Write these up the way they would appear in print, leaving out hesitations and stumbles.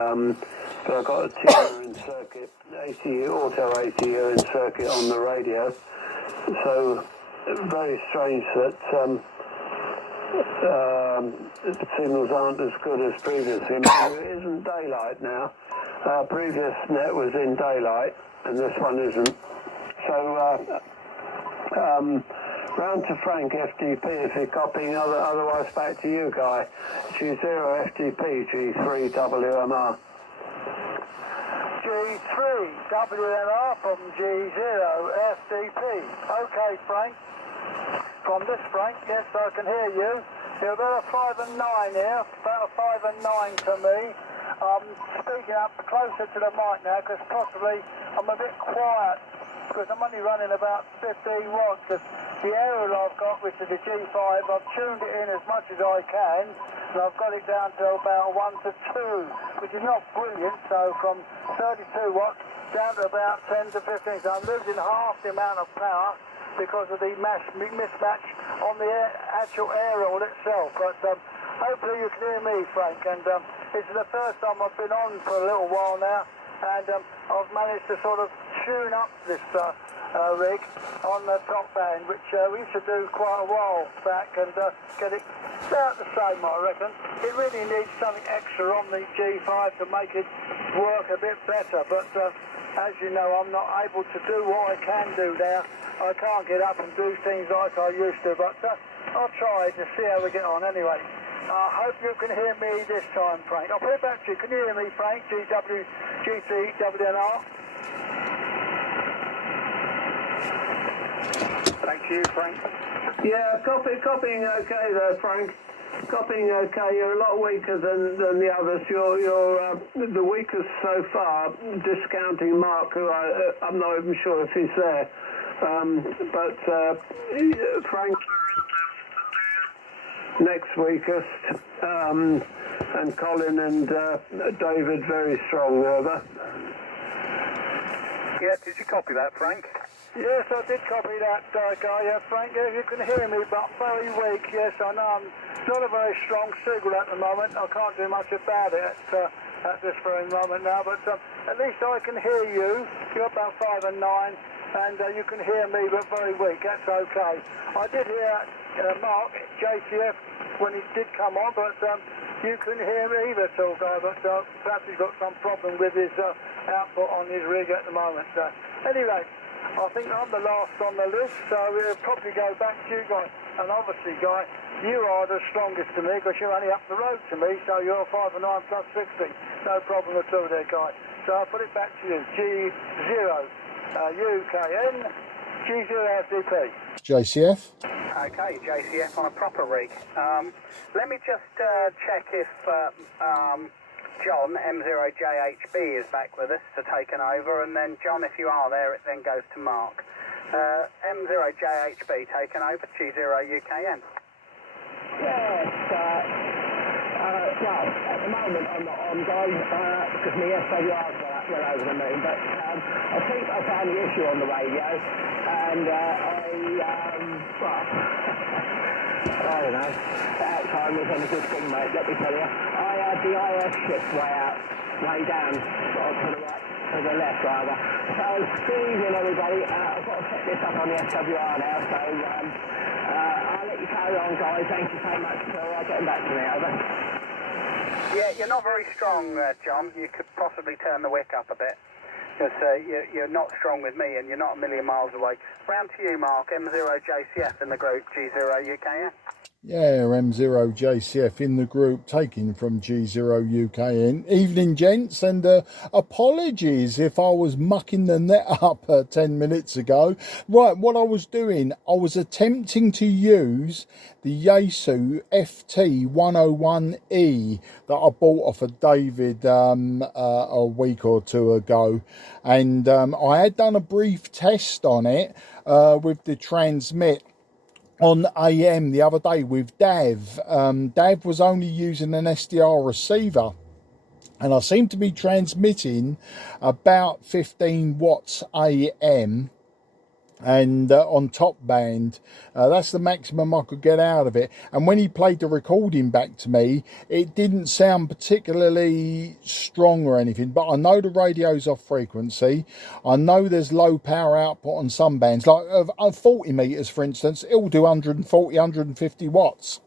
But I've got a tuner in circuit, auto ATU in circuit on the radio. So very strange that the signals aren't as good as previously. It isn't daylight now. Previous net was in daylight, and this one isn't. So round to Frank FDP if you're copying, otherwise back to you, Guy. G0 FDP, G3 WMR. G3 WMR from G0 FDP. Okay, Frank. From this Frank, yes, I can hear you. You're about a 5 and 9 here, about a 5 and 9 to me. I'm speaking up closer to the mic now because possibly I'm a bit quiet because I'm only running about 15 watts. Because the aerial I've got, which is the G5, I've tuned it in as much as I can, and I've got it down to about 1 to 2, which is not brilliant. So from 32 watts down to about 10 to 15. So I'm losing half the amount of power because of the mismatch on the actual aerial itself. But hopefully you can hear me, Frank. And this is the first time I've been on for a little while now, and I've managed to sort of tune up this rig on the top band, which we used to do quite a while back, and get it about the same, I reckon. It really needs something extra on the G5 to make it work a bit better, but as you know, I'm not able to do what I can do now. I can't get up and do things like I used to, but I'll try to see how we get on anyway. I hope you can hear me this time, Frank. I'll put it back to you. Can you hear me, Frank? G3 WNR. Thank you, Frank. Yeah, copying okay there, Frank. Copying okay. You're a lot weaker than the others. You're the weakest so far, discounting Mark, who I'm not even sure if he's there. But Frank next weakest, and Colin and David very strong over. Yeah, did you copy that, Frank? Yes, I did copy that, Guy. Yeah, Frank, yeah, you can hear me, but very weak. Yes, I know I'm not a very strong signal at the moment. I can't do much about it at this very moment now, but at least I can hear you. You're about 5 and 9. And you can hear me, but very weak. That's okay. I did hear Mark, JCF, when he did come on, but you couldn't hear me either, tall guy. But perhaps he's got some problem with his output on his rig at the moment. Anyway, I think I'm the last on the list, so we'll probably go back to you guys. And obviously, Guy, you are the strongest to me because you're only up the road to me, so you're 5 and 9 plus 60. No problem at all there, Guy. So I'll put it back to you. G0. UKN, G0 FDP. JCF. Okay, JCF on a proper rig. Let me just check if John, M0JHB, is back with us to take an over, and then John, if you are there, it then goes to Mark. M0JHB taken over, G0 UKN. Yes, well, at the moment I'm not on, guys, because my SWR's well over the moon, but I think I found the issue on the radio, and well, I don't know, Alzheimer's on a good thing, mate, let me tell you. I had the IF shift way down, sort of to the right, to the left rather. So, good evening everybody, I've got to set this up on the SWR now, so I'll let you carry on, guys. Thank you so much for getting back to me, over. Yeah, you're not very strong, John. You could possibly turn the wick up a bit. Because you're not strong with me and you're not a million miles away. Round to you, Mark, M0JCF in the group, G0 UKN. Yeah, M0 JCF in the group, taking from G0 UKN. Evening, gents, and apologies if I was mucking the net up 10 minutes ago. Right, what I was doing, I was attempting to use the Yaesu FT101E that I bought off of David a week or two ago. And I had done a brief test on it with the transmit on AM the other day with Dav. Dav was only using an SDR receiver, and I seem to be transmitting about 15 watts AM and on top band, that's the maximum I could get out of it. And when he played the recording back to me, it didn't sound particularly strong or anything, but I know the radio's off frequency. I know there's low power output on some bands, like 40 meters for instance, it will do 140 150 watts.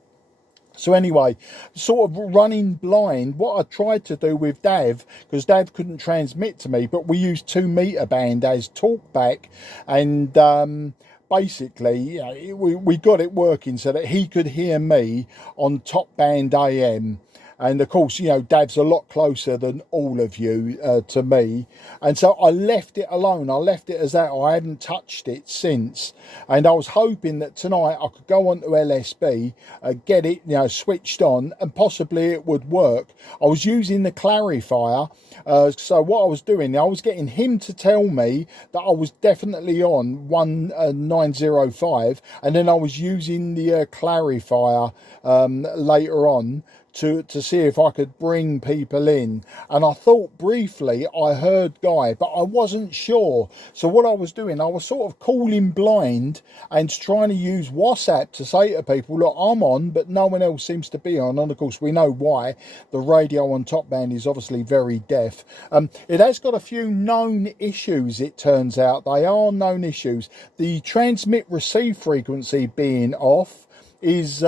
So anyway, sort of running blind, what I tried to do with Dav, because Dav couldn't transmit to me, but we used 2 meter band as talkback, and basically we got it working so that he could hear me on top band AM. And of course, you know, Dav's a lot closer than all of you to me. And so I left it alone. I left it as that. I haven't touched it since. And I was hoping that tonight I could go on to LSB, get it, you know, switched on, and possibly it would work. I was using the clarifier. So what I was doing, I was getting him to tell me that I was definitely on 1905. And then I was using the clarifier later on to see if I could bring people in. And I thought briefly I heard Guy, but I wasn't sure. So what I was doing, I was sort of calling blind and trying to use WhatsApp to say to people, look, I'm on, but no one else seems to be on. And of course we know why. The radio on top band is obviously very deaf. It has got a few known issues, it turns out. They are known issues. The transmit receive frequency being off is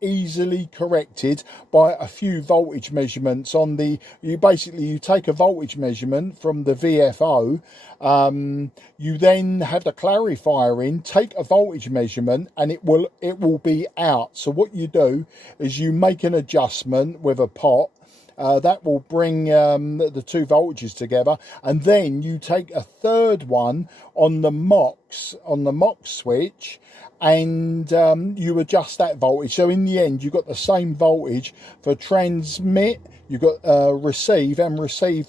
easily corrected by a few voltage measurements on the, you take a voltage measurement from the VFO, you then have the clarifier in, take a voltage measurement, and it will be out. So what you do is you make an adjustment with a pot. That will bring the 2 voltages together, and then you take a third one on the MOX switch, and you adjust that voltage. So in the end, you've got the same voltage for transmit. You've got receive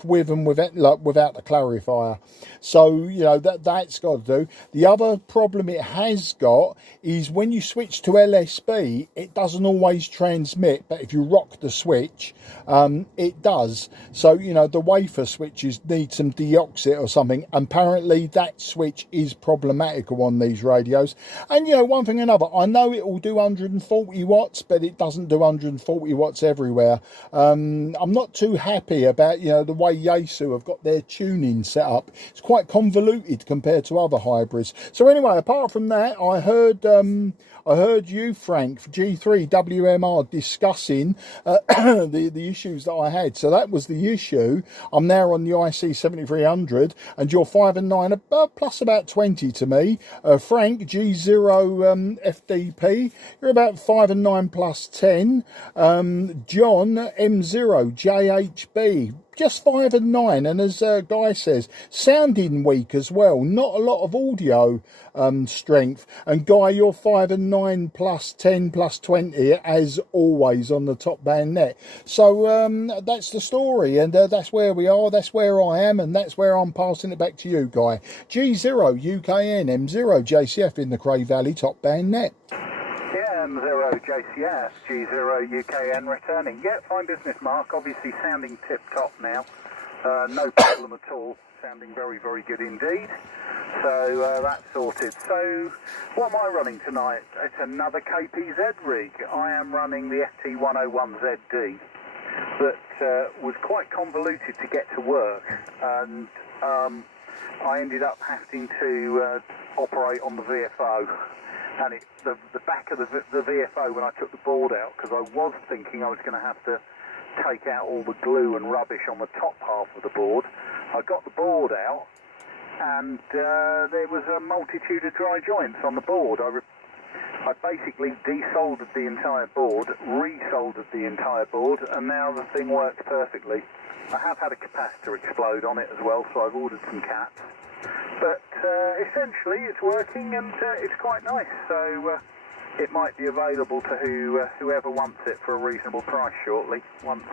with and without the clarifier. So you know that's got to do. The other problem it has got is when you switch to LSB, it doesn't always transmit, but if you rock the switch, it does. So you know the wafer switches need some deoxit or something. Apparently that switch is problematical on these radios. And you know, one thing or another, I know it will do 140 watts, but it doesn't do 140 watts everywhere. I'm not too happy about, you know, the way Yaesu have got their tuning set up. It's quite convoluted compared to other hybrids. So anyway, apart from that, I heard you, Frank, G3 WMR, discussing the issues that I had. So that was the issue. I'm now on the IC 7300, and you're 5 and 9, plus about 20 to me. Frank, G0 FDP, you're about 5 and 9 plus 10. John, M0 JHB, just 5 and 9, and as Guy says, sounding weak as well, not a lot of audio strength. And Guy, you're 5 and 9 plus 10 plus 20 as always on the top band net. So that's the story, and that's where we are, that's where I am, and that's where I'm passing it back to you, Guy. G0 UKN M0 JCF in the Cray Valley top band net. Yeah, M0 JCF, G0 UKN returning. Yeah, fine business, Mark. Obviously sounding tip-top now. No problem at all. Sounding very, very good indeed. So that's sorted. So what am I running tonight? It's another KPZ rig. I am running the FT101ZD that was quite convoluted to get to work. And I ended up having to operate on the VFO. And the back of the VFO, when I took the board out, because I was thinking I was going to have to take out all the glue and rubbish on the top half of the board, I got the board out, and there was a multitude of dry joints on the board. I basically desoldered the entire board, resoldered the entire board, and now the thing works perfectly. I have had a capacitor explode on it as well, so I've ordered some caps. But essentially it's working, and it's quite nice, so it might be available to whoever wants it for a reasonable price shortly, once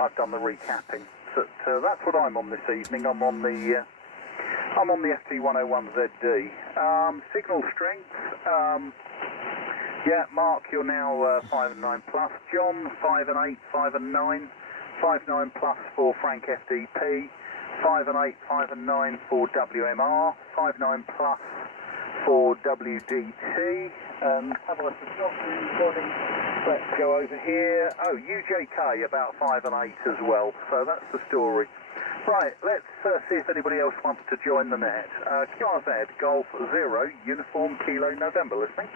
I've done the recapping. But that's what I'm on this evening. I'm on the FT101ZD. Signal strength, yeah, Mark, you're now 5 and 9 plus. John, 5 and 8, 5 and 9, 5 9 plus for Frank FDP. 5 and 8, 5 and 9 for WMR, 5 9 plus for WDT. Have a listen to recording. Let's go over here. Oh, UJK about 5 and 8 as well. So that's the story. Right, let's see if anybody else wants to join the net. QRZ, Golf 0, Uniform Kilo November, listening.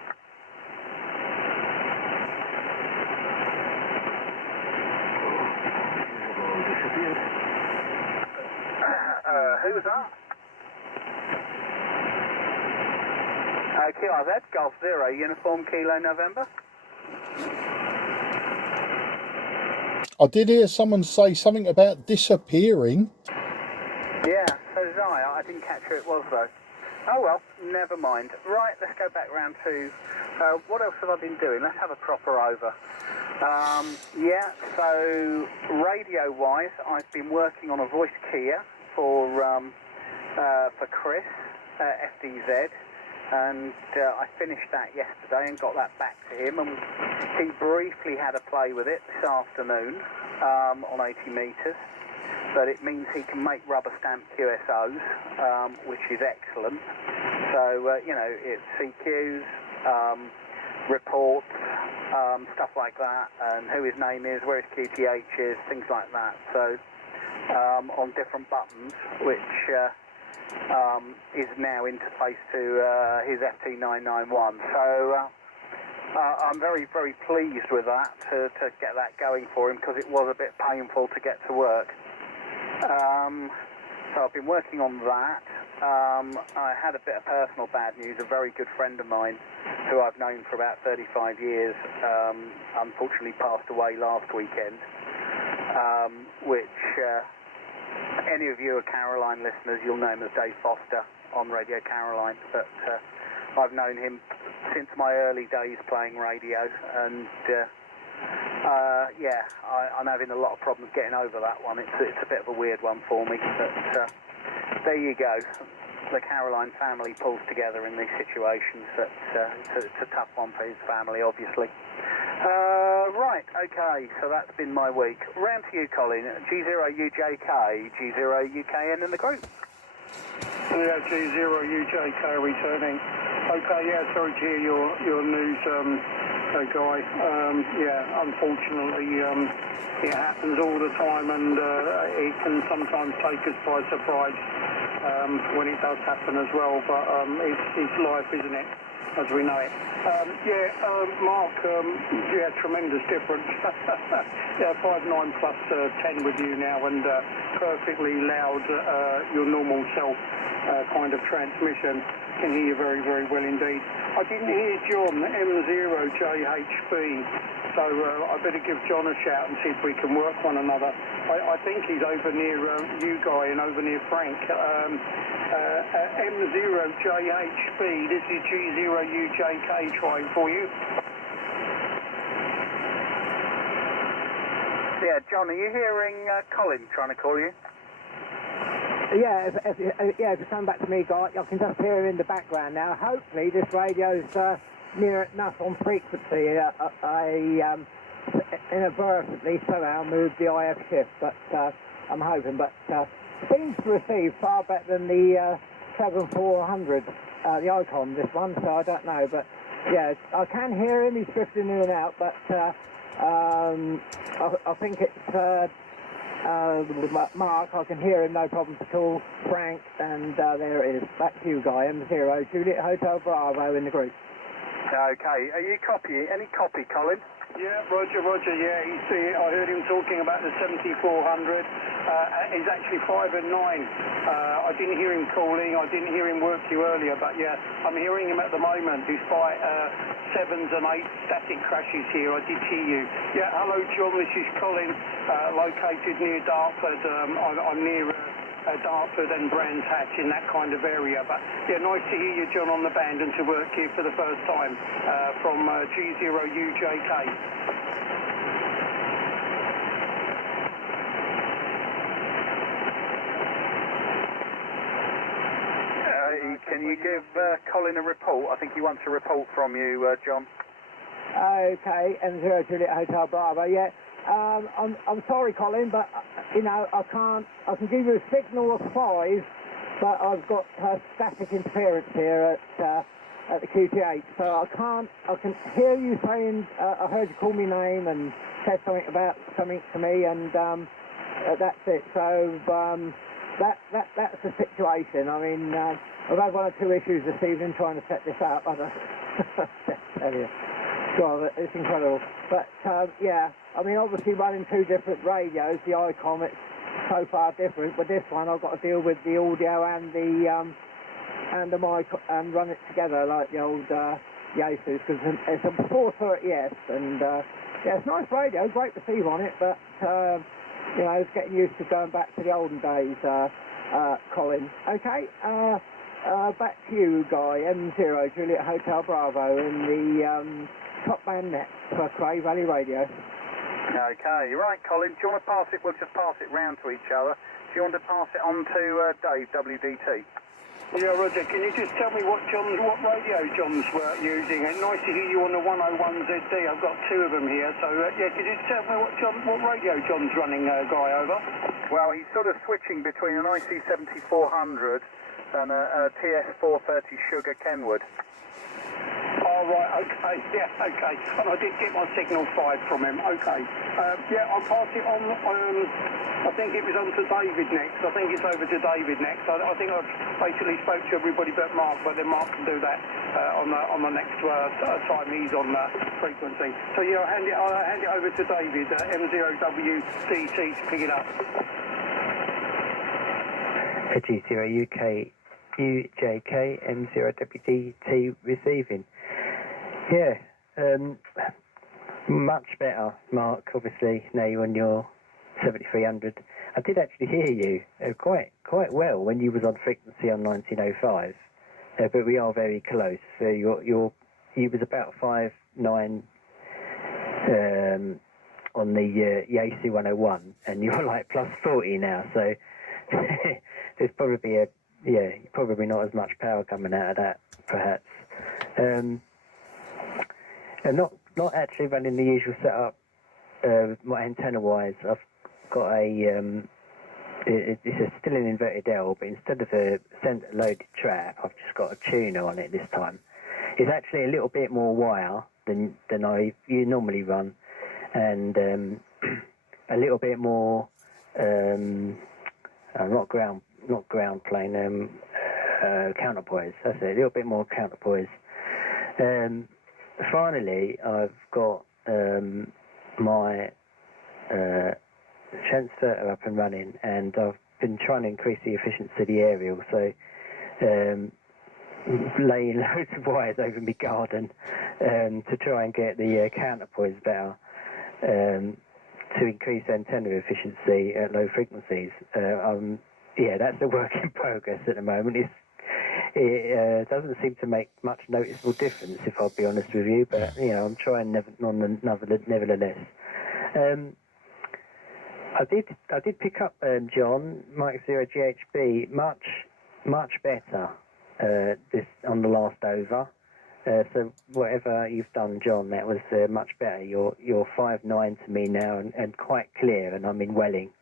Who was that? QRZ, Golf 0, Uniform Kilo November. I did hear someone say something about disappearing. Yeah, so did I. I didn't catch who it was though. Oh well, never mind. Right, let's go back round to what else have I been doing? Let's have a proper over. Yeah, so radio-wise, I've been working on a voice Kia for Chris, FDZ, and I finished that yesterday and got that back to him, and he briefly had a play with it this afternoon on 80 metres. But it means he can make rubber stamp QSOs, which is excellent. So, you know, it's CQs, reports, stuff like that, and who his name is, where his QTH is, things like that. So, on different buttons, which is now interfaced to his FT991. So, I'm very, very pleased with that, to get that going for him, because it was a bit painful to get to work. So I've been working on that. I had a bit of personal bad news. A very good friend of mine, who I've known for about 35 years, unfortunately passed away last weekend, which any of you are Caroline listeners, you'll know him as Dave Foster on Radio Caroline, but I've known him since my early days playing radio, and yeah, I'm having a lot of problems getting over that one. It's a bit of a weird one for me, but there you go. The Caroline family pulls together in these situations. It's a tough one for his family, obviously. Right, okay, so that's been my week. Round to you, Colin. G0UJK, G0UKN in the group. Yeah, G0UJK returning. Okay, yeah, sorry to hear your news, guy. Yeah, unfortunately, it happens all the time, and it can sometimes take us by surprise when it does happen as well. But it's life, isn't it? As we know it. Mark, yeah, tremendous difference. Yeah, 5.9 plus 10 with you now, and perfectly loud, your normal self kind of transmission. Can hear you very, very well indeed. I didn't hear John, M0JHB, so I better give John a shout and see if we can work one another. I think he's over near you, Guy, and over near Frank. M0JHB, this is G0UJK trying for you. Yeah, John, are you hearing Colin trying to call you? Yeah, if you come back to me, Guy, I can just hear him in the background now. Hopefully this radio's near enough on frequency. I inadvertently somehow moved the IF shift, but I'm hoping. But seems to receive far better than the 7400, the Icon, this one, so I don't know. But yeah, I can hear him, he's drifting in and out, but I think it's... Mark, I can hear him, no problem at all. Frank, and there it is. Back to you, Guy. M0, Juliet Hotel Bravo in the group. Okay, are you any copy, Colin? Yeah, Roger, yeah, I heard him talking about the 7400. He's actually 5 and 9. I didn't hear him calling, I didn't hear him work you earlier, but yeah, I'm hearing him at the moment, despite 7s and 8 static crashes here. I did hear you. Yeah, hello John, this is Colin, located near Dartford. I'm near Dartford and Brands Hatch, in that kind of area. But yeah, nice to hear you, John, on the band and to work here for the first time from G0UJK. Can you give Colin a report? I think he wants a report from you, John. Okay, M0 Juliet Hotel Bravo. Yeah, I'm sorry, Colin, but you know I can give you a signal of 5, but I've got static interference here at at the QTH, so I can hear you saying, I heard you call me name and said something about something to me, and that's it. So that's the situation. I mean, I've had one or two issues this evening trying to set this up. I don't tell you. God, it's incredible. But yeah, I mean, obviously running two different radios, the ICOM, it's so far different. But this one, I've got to deal with the audio and the mic and run it together like the old Yaesus, because it's a 430S, and yeah, it's a nice radio, great receive on it, but you know, it's getting used to going back to the olden days, Colin. Okay, back to you, Guy, M0, Juliet Hotel Bravo, in the top band net for Cray Valley Radio. Okay, right, Colin, do you want to pass it? We'll just pass it round to each other. Do you want to pass it on to Dave, WDT? Yeah, Roger, can you just tell me what radio John's were using? It's nice to hear you on the 101ZD. I've got two of them here, so yeah, could you tell me what radio John's running, Guy, over? Well, he's sort of switching between an IC7400 and a TS430 Sugar Kenwood. Oh, right, okay, yeah, okay. And I did get my signal 5 from him, okay. Yeah, I'll pass it on, I think it was on to David next. I think it's over to David next. I think I've basically spoke to everybody but Mark, but then Mark can do that on the next time he's on frequency. So yeah, I'll hand it over to David, M0WDT, to pick it up. G0 UK UJK M0WDT receiving. Yeah, much better, Mark. Obviously, now you're on your 7300. I did actually hear you quite well when you was on frequency on 1905, but we are very close. So you was about 5.9 on the Yaesu 101, and you're like plus 40 now. So there's probably probably not as much power coming out of that, perhaps. And not actually running the usual setup. My antenna-wise, I've got a it's still an inverted L, but instead of a centre-loaded trap, I've just got a tuner on it this time. It's actually a little bit more wire than you normally run, and a little bit more not ground plane, counterpoise. That's it. A little bit more counterpoise. Finally, I've got my transfer up and running, and I've been trying to increase the efficiency of the aerial, so laying loads of wires over my garden to try and get the counterpoise better, to increase antenna efficiency at low frequencies. Yeah, that's a work in progress at the moment. It doesn't seem to make much noticeable difference, if I'll be honest with you, but you know, I'm trying nevertheless. I did pick up John Mike 0 GHB much better this on the last over. So whatever you've done, John, that was much better. You're 5.9 to me now, and quite clear, and I'm in Welling.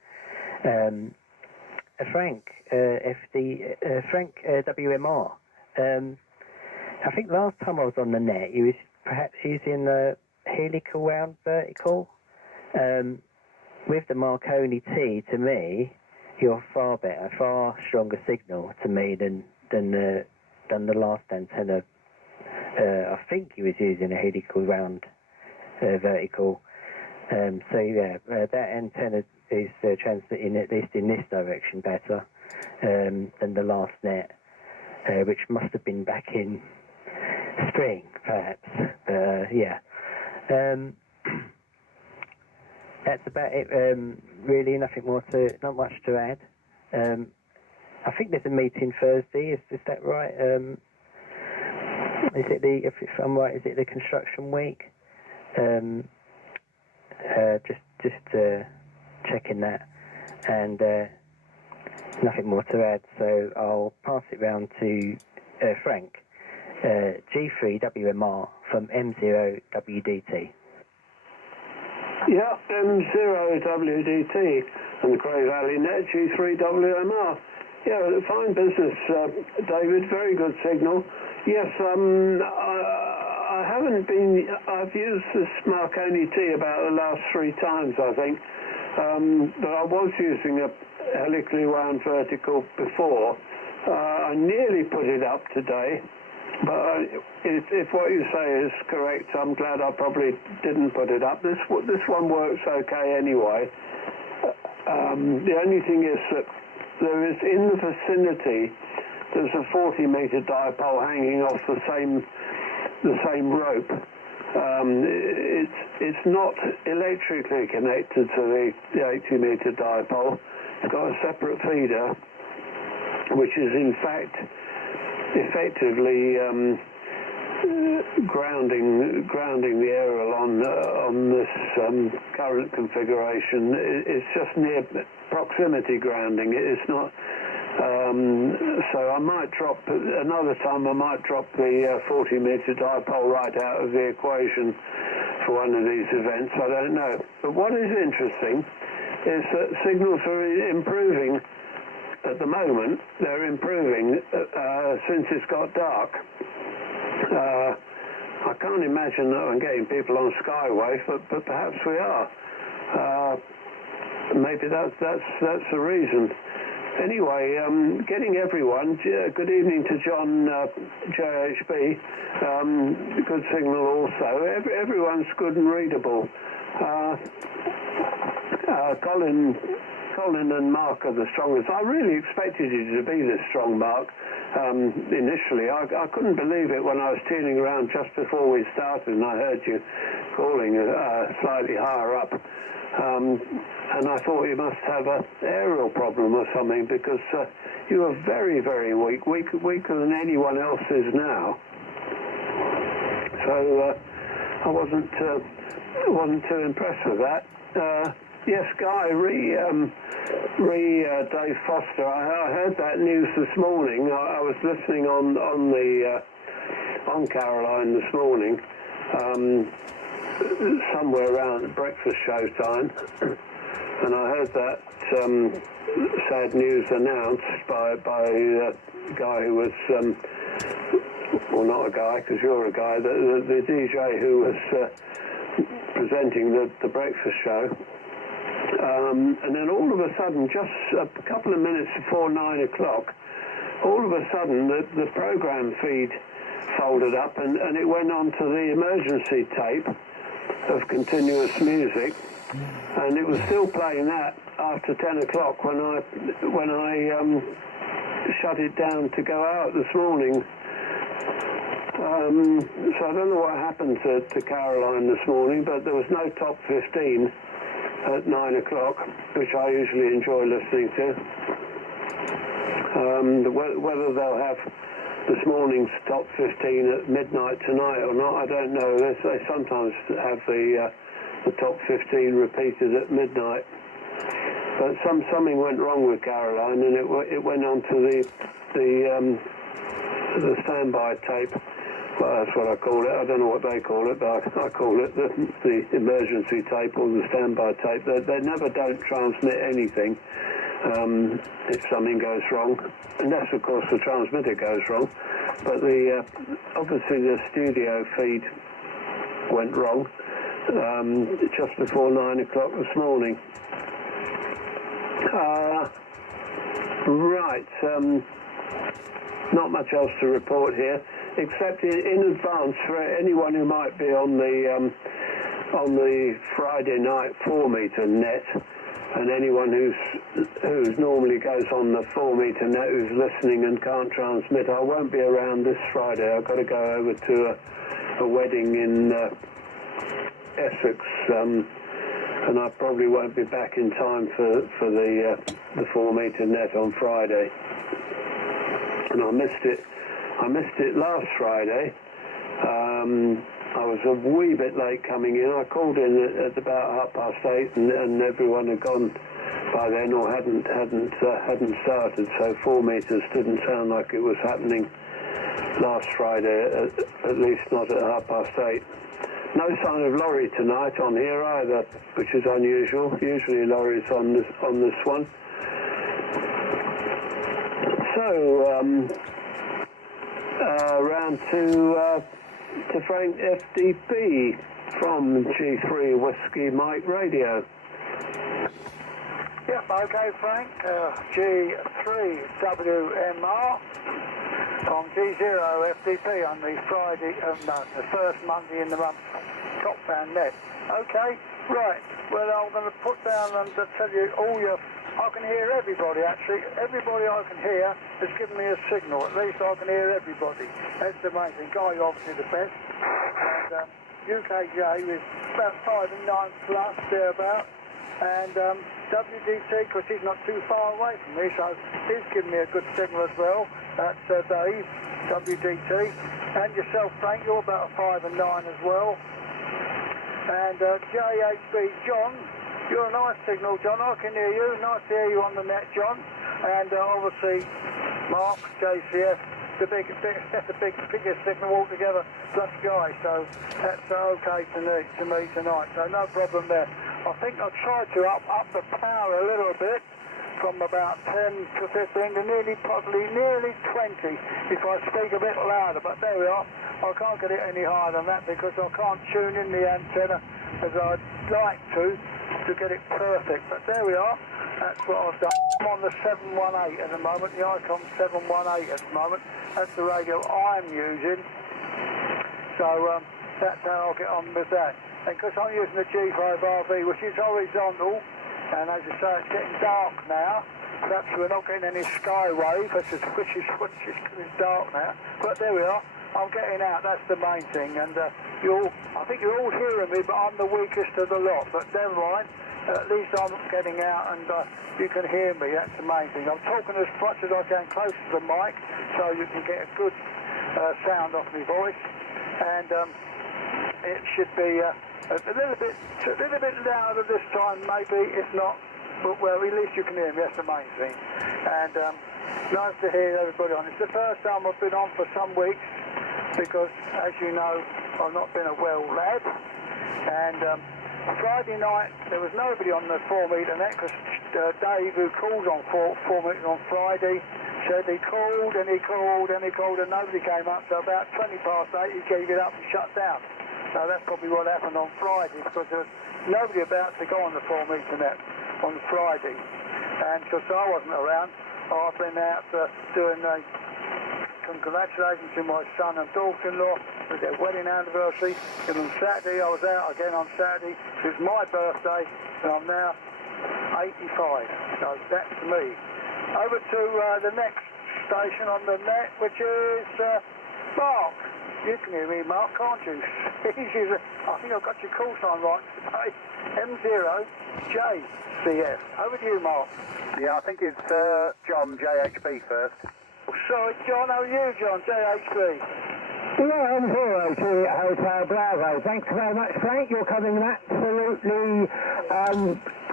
Frank WMR. I think last time I was on the net, you was perhaps using the helical wound vertical. With the Marconi T, to me, you're far better, far stronger signal to me than the last antenna. I think he was using a helical wound vertical. So yeah, that antenna is transmitting, at least in this direction, better than the last net, which must have been back in spring, perhaps. Yeah. That's about it. Really, not much to add. I think there's a meeting Thursday. Is that right? Is it if I'm right? Is it the construction week? Just checking that, and nothing more to add. So I'll pass it round to Frank, G3WMR from M0WDT. Yeah, M0WDT and the Cray Valley Net G3WMR. Yeah, fine business, David. Very good signal. Yes, I haven't been. I've used this Marconi T about the last 3 times, I think. But I was using a helically wound vertical before. I nearly put it up today, but if what you say is correct, I'm glad I probably didn't put it up. This one works okay anyway. The only thing is that there is in the vicinity, there's a 40-meter dipole hanging off the same rope. It's not electrically connected to the 80-meter dipole. It's got a separate feeder, which is in fact effectively grounding the aerial on this current configuration. It's just near proximity grounding. It's not. So I might drop another time. I might drop the 40-meter dipole right out of the equation for one of these events. I don't know. But what is interesting is that signals are improving at the moment. They're improving since it's got dark. I can't imagine that I'm getting people on Skywave, but perhaps we are. Maybe that's the reason. Anyway, getting everyone, good evening to John JHB, good signal also. Everyone's good and readable. Colin and Mark are the strongest. I really expected you to be this strong, Mark, initially. I couldn't believe it when I was tuning around just before we started and I heard you calling slightly higher up. And I thought you must have an aerial problem or something, because you are very, very weak, weaker than anyone else is now. So I wasn't too impressed with that. Yes, Guy, Dave Foster. I heard that news this morning. I was listening on Caroline this morning. Somewhere around breakfast show time, and I heard that sad news announced by a guy who was, well, not a guy because you're a guy, the DJ who was presenting the breakfast show, and then all of a sudden, just a couple of minutes before 9 o'clock, all of a sudden the program feed folded up and it went on to the emergency tape of continuous music, and it was still playing that after 10 o'clock when I shut it down to go out this morning. So I don't know what happened to Caroline this morning, but there was no top 15 at 9 o'clock, which I usually enjoy listening to. Whether they'll have this morning's top 15 at midnight tonight or not, I don't know. They sometimes have the top 15 repeated at midnight. But something went wrong with Caroline, and it went on to the standby tape. Well, that's what I call it. I don't know what they call it, but I call it the emergency tape or the standby tape. They never don't transmit anything if something goes wrong, unless of course the transmitter goes wrong. But obviously the studio feed went wrong just before 9 o'clock this morning. Right, not much else to report here, except in advance for anyone who might be on the Friday night 4-meter net, and anyone who's normally goes on the 4-meter net who's listening and can't transmit. I won't be around this Friday. I've got to go over to a wedding in Essex, and I probably won't be back in time for the 4-meter net on Friday. And I missed it last Friday. I was a wee bit late coming in. I called in at about 8:30, and everyone had gone by then or hadn't started. So 4 meters didn't sound like it was happening last Friday, at least not at 8:30. No sign of Laurie tonight on here either, which is unusual. Usually Laurie's on this one. So, round to Frank FDP from G3 Whiskey Mike Radio. Yep, okay, Frank. G3 WMR from G0 FDP on the Friday, the first Monday in the month, Top Fan Net. Okay, right. Well, I'm going to put down and tell you all your. I can hear everybody actually. Everybody I can hear has given me a signal. At least I can hear everybody. That's the main thing. Guy's obviously the best. And UKJ is about 5 and 9 plus thereabout. And WDT, because he's not too far away from me, so he's given me a good signal as well. That's Dave, WDT. And yourself, Frank, you're about a 5 and 9 as well. And JHB, John, you're a nice signal, John. I can hear you. Nice to hear you on the net, John. And obviously, Mark, JCF, the biggest signal altogether, plus Guy. So that's okay to me tonight. So no problem there. I think I'll try to up the power a little bit from about 10 to 15 to probably nearly 20 if I speak a bit louder. But there we are. I can't get it any higher than that because I can't tune in the antenna as I'd like to get it perfect. But there we are. That's what I've done. I'm on the 718 at the moment, the ICOM 718 at the moment. That's the radio I'm using. So that's how I'll get on with that. And because I'm using the G5RV, which is horizontal, and as I say, it's getting dark now. Perhaps we're not getting any skywave, which is dark now. But there we are. I'm getting out, that's the main thing. And I think you're all hearing me, but I'm the weakest of the lot. But never mind. At least I'm getting out and you can hear me, that's the main thing. I'm talking as much as I can close to the mic so you can get a good sound off my voice. And it should be a little bit louder this time maybe, if not, but well, at least you can hear me, that's the main thing. And nice to hear everybody on. It's the first time I've been on for some weeks because, as you know, I've not been a well lad. And Friday night, there was nobody on the 4 metre net because Dave, who calls on 4 metres on Friday, said he called and he called and he called and nobody came up. So about 20 past 8, he gave it up and shut down. So that's probably what happened on Friday because there was nobody about to go on the 4 metre net on Friday. And because I wasn't around, I've been out doing congratulations to my son and daughter-in-law with their wedding anniversary. And on Saturday, I was out again on Saturday. It was my birthday, and I'm now 85. So that's me. Over to the next station on the net, which is Mark. You can hear me, Mark, can't you? I think I've got your call sign right today. M0JCF. Over to you, Mark. Yeah, I think it's John, JHB first. Sorry, John, how are you, John? JHB. Yeah, I'm here to Hotel Bravo. Thanks very much, Frank. You're coming absolutely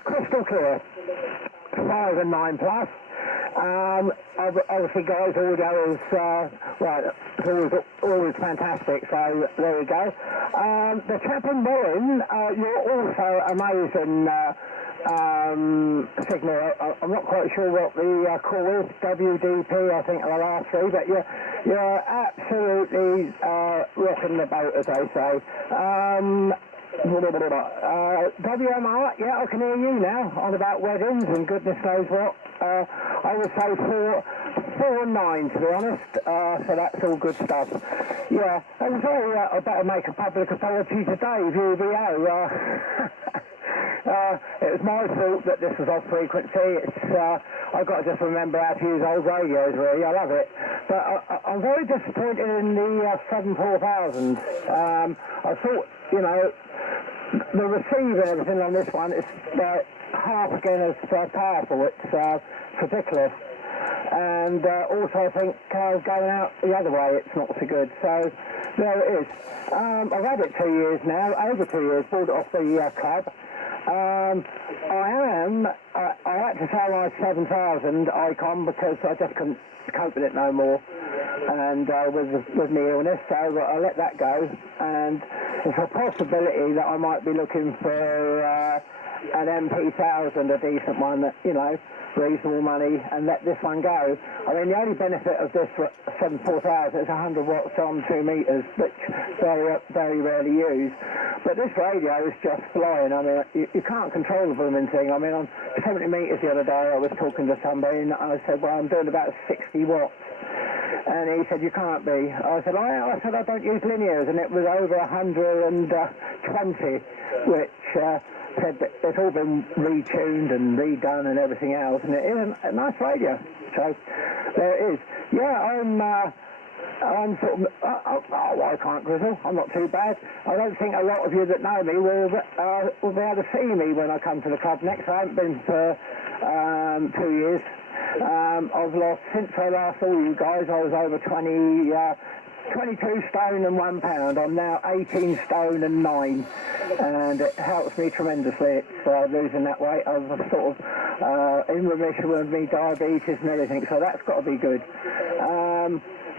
crystal clear. 5 and 9 plus. Obviously, guys, audio is it's always fantastic. So there we go. The chap in Berlin, you're also amazing. Signal. I'm not quite sure what the call is. WDP, I think, are the last three, but you're absolutely rocking the boat, as they say. WMR, yeah, I can hear you now on about weddings and goodness knows what. I would say 4 and 9, to be honest. So that's all good stuff. Yeah, and so I better make a public apology to Dave, UVO. It was my fault that this was off frequency. I've got to just remember how to use old radios, really. I love it. But I'm very disappointed in the 74000. I thought, the receiver and everything on this one is half again as powerful. It's ridiculous. And also I think going out the other way, it's not so good. So there it is. I've had it 2 years now, over 2 years, bought it off the club. I had to sell my 7000 Icon because I just couldn't cope with it no more, and with my illness, so I let that go. And there's a possibility that I might be looking for an MP1000, a decent one, that, you know, reasonable money, and let this one go. I mean, the only benefit of this 74000 is 100 watts on 2 meters, which very rarely used. But this radio is just flying. I mean, you can't control the blooming thing. I mean, on 70 meters the other day, I was talking to somebody, and I said, well, I'm doing about 60 watts. And he said, you can't be. I said, I don't use linears, and it was over 120, which said that it's all been retuned and redone and everything else, and it is a nice radio. So there it is. Yeah, I'm sort of, I can't grizzle. I'm not too bad. I don't think a lot of you that know me will be able to see me when I come to the club next. I haven't been for 2 years. I've lost, since I last saw you guys, I was over 22 stone and 1 pound. I'm now 18 stone and 9, and it helps me tremendously. It's losing that weight. I was sort of in remission with me diabetes and everything, so that's got to be good.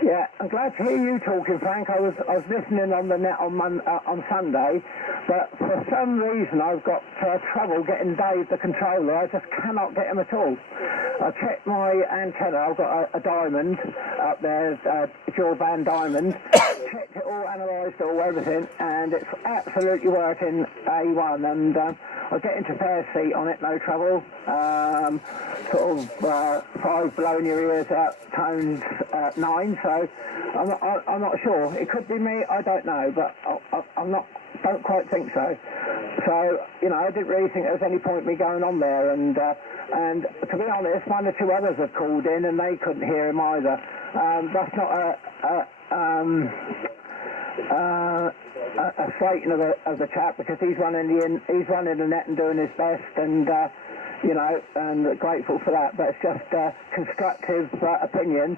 Yeah, I'm glad to hear you talking, Frank. I was listening on the net on Sunday, but for some reason I've got trouble getting Dave the controller. I just cannot get him at all. I checked my antenna. I've got a diamond up there, a dual band diamond. Checked it all, analysed it all, everything, and it's absolutely working A1. And I get into fair seat on it, no trouble. Sort of 5 blowing your ears out, tones 9. So I'm not sure. It could be me. I don't know, but don't quite think so. So, you know, I didn't really think there was any point me going on there, and to be honest, 1 or 2 others have called in and they couldn't hear him either. That's not a slating of the chap, because he's running the net and doing his best, and you know, and grateful for that. But it's just constructive opinion.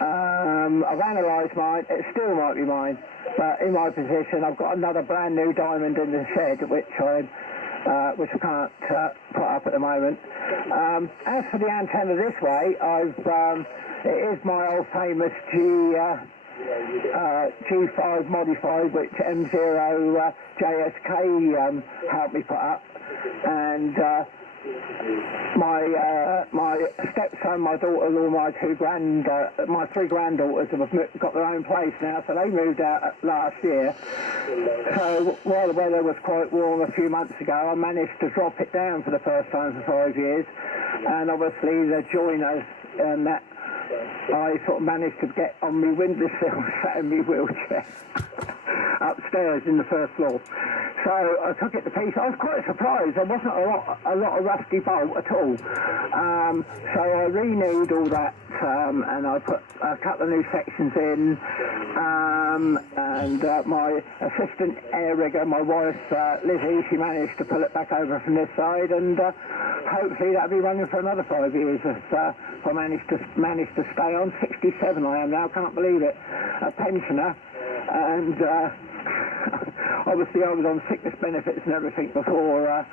I've analysed mine. It still might be mine, but in my position, I've got another brand new diamond in the shed, which I can't put up at the moment. As for the antenna this way, it is my old famous G5 modified, which M0 JSK helped me put up, and my stepson, my daughter-in-law, my 3 granddaughters have got their own place now, so they moved out last year. So while the weather was quite warm a few months ago, I managed to drop it down for the first time for 5 years, and obviously the joiners and that I sort of managed to get on my windowsill, sat in my wheelchair upstairs in the first floor. So I took it to pieces. I was quite surprised. There wasn't a lot of rusty bolt at all. So I renewed all that, and I put a couple of new sections in. And my assistant air rigger, my wife Lizzie, she managed to pull it back over from this side, and hopefully that'll be running for another 5 years if I manage to stay on. 67 I am now. Can't believe it. A pensioner, and. Obviously, I was on sickness benefits and everything before I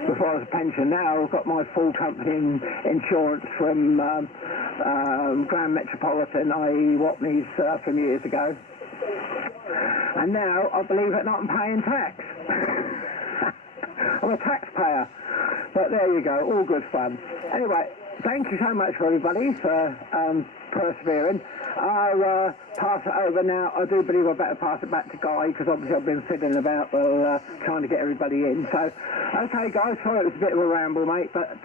was a pension. Now I've got my full company insurance from Grand Metropolitan, i.e. Watney's, from years ago. And now, I believe it or not, I'm paying tax. I'm a taxpayer. But there you go, all good fun. Anyway, thank you so much for everybody for persevering. I'll pass it over now. I do believe I better pass it back to Guy, because obviously I've been fiddling about trying to get everybody in. So, okay guys, sorry it was a bit of a ramble, mate, but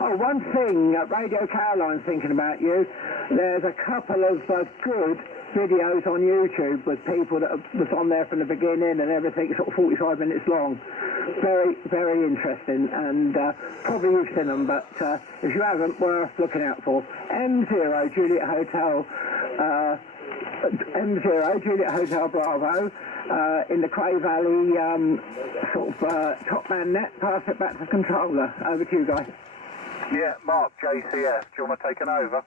one thing, Radio Caroline's thinking about you. There's a couple of good videos on YouTube with people that was on there from the beginning and everything, sort of 45 minutes long. Very, very interesting, and probably you've seen them, but if you haven't, worth looking out for. M0 Juliet Hotel Bravo in the Cray Valley sort of top man net. Pass it back to the controller. Over to you guys. Yeah, Mark, JCF, do you want to take an over?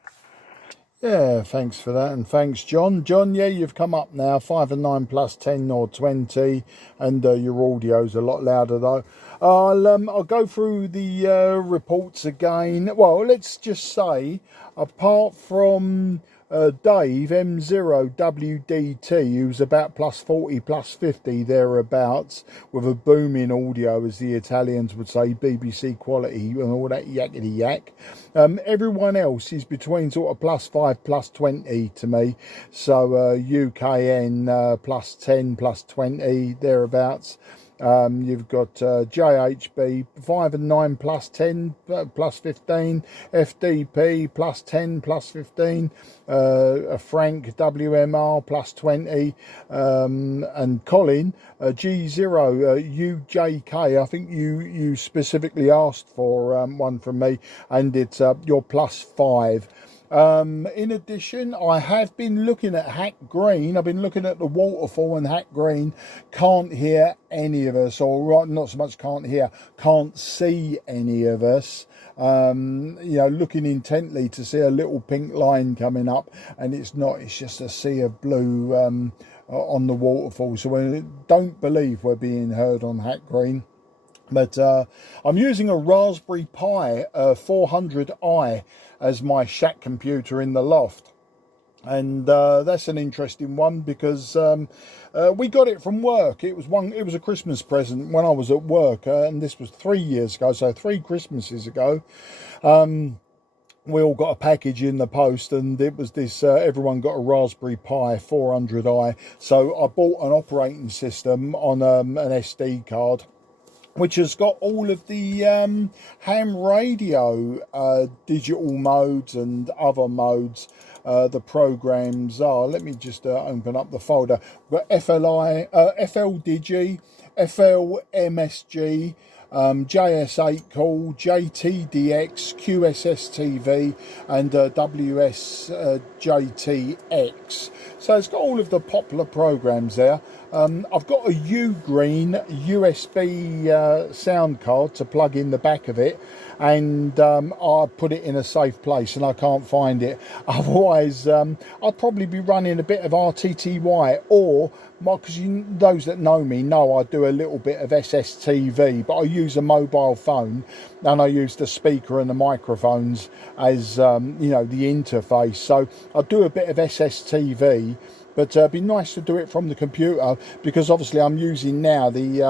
Yeah, thanks for that, and thanks, John. John, yeah, you've come up now, 5 and 9 plus 10 or 20, and your audio's a lot louder though. I'll go through the reports again. Well, let's just say, apart from Dave M0WDT, who's about plus 40, plus 50 thereabouts, with a booming audio, as the Italians would say, BBC quality and all that yakety yak. Everyone else is between sort of plus 5, plus 20 to me. So UKN plus 10, plus 20 thereabouts. You've got JHB 5 and 9 plus 10 plus 15, FDP plus 10 plus 15, Frank WMR plus 20, and Colin G0 UJK. I think you specifically asked for one from me, and it's your plus 5. In addition, I have been looking at Hack Green. I've been looking at the waterfall and Hack Green. Can't hear any of us, or not so much can't hear, can't see any of us. Looking intently to see a little pink line coming up, and it's not, it's just a sea of blue on the waterfall. So I don't believe we're being heard on Hack Green. But I'm using a Raspberry Pi 400i as my shack computer in the loft, and that's an interesting one because we got it from work. It was a Christmas present when I was at work, and this was 3 years ago, so 3 Christmases ago. We all got a package in the post, and it was this, everyone got a Raspberry Pi 400i. So I bought an operating system on an SD card, which has got all of the ham radio digital modes and other modes. The programs are, let me just open up the folder. We've got FLDigi, FLMSG, JS8 call, JTDX, QSSTV, and WSJTX. So it's got all of the popular programs there. I've got a Ugreen USB sound card to plug in the back of it, and I put it in a safe place and I can't find it. Otherwise, I'd probably be running a bit of RTTY, or because those that know me know I do a little bit of SSTV, but I use a mobile phone and I use the speaker and the microphones as the interface. So I do a bit of SSTV, but it'd be nice to do it from the computer, because obviously I'm using now the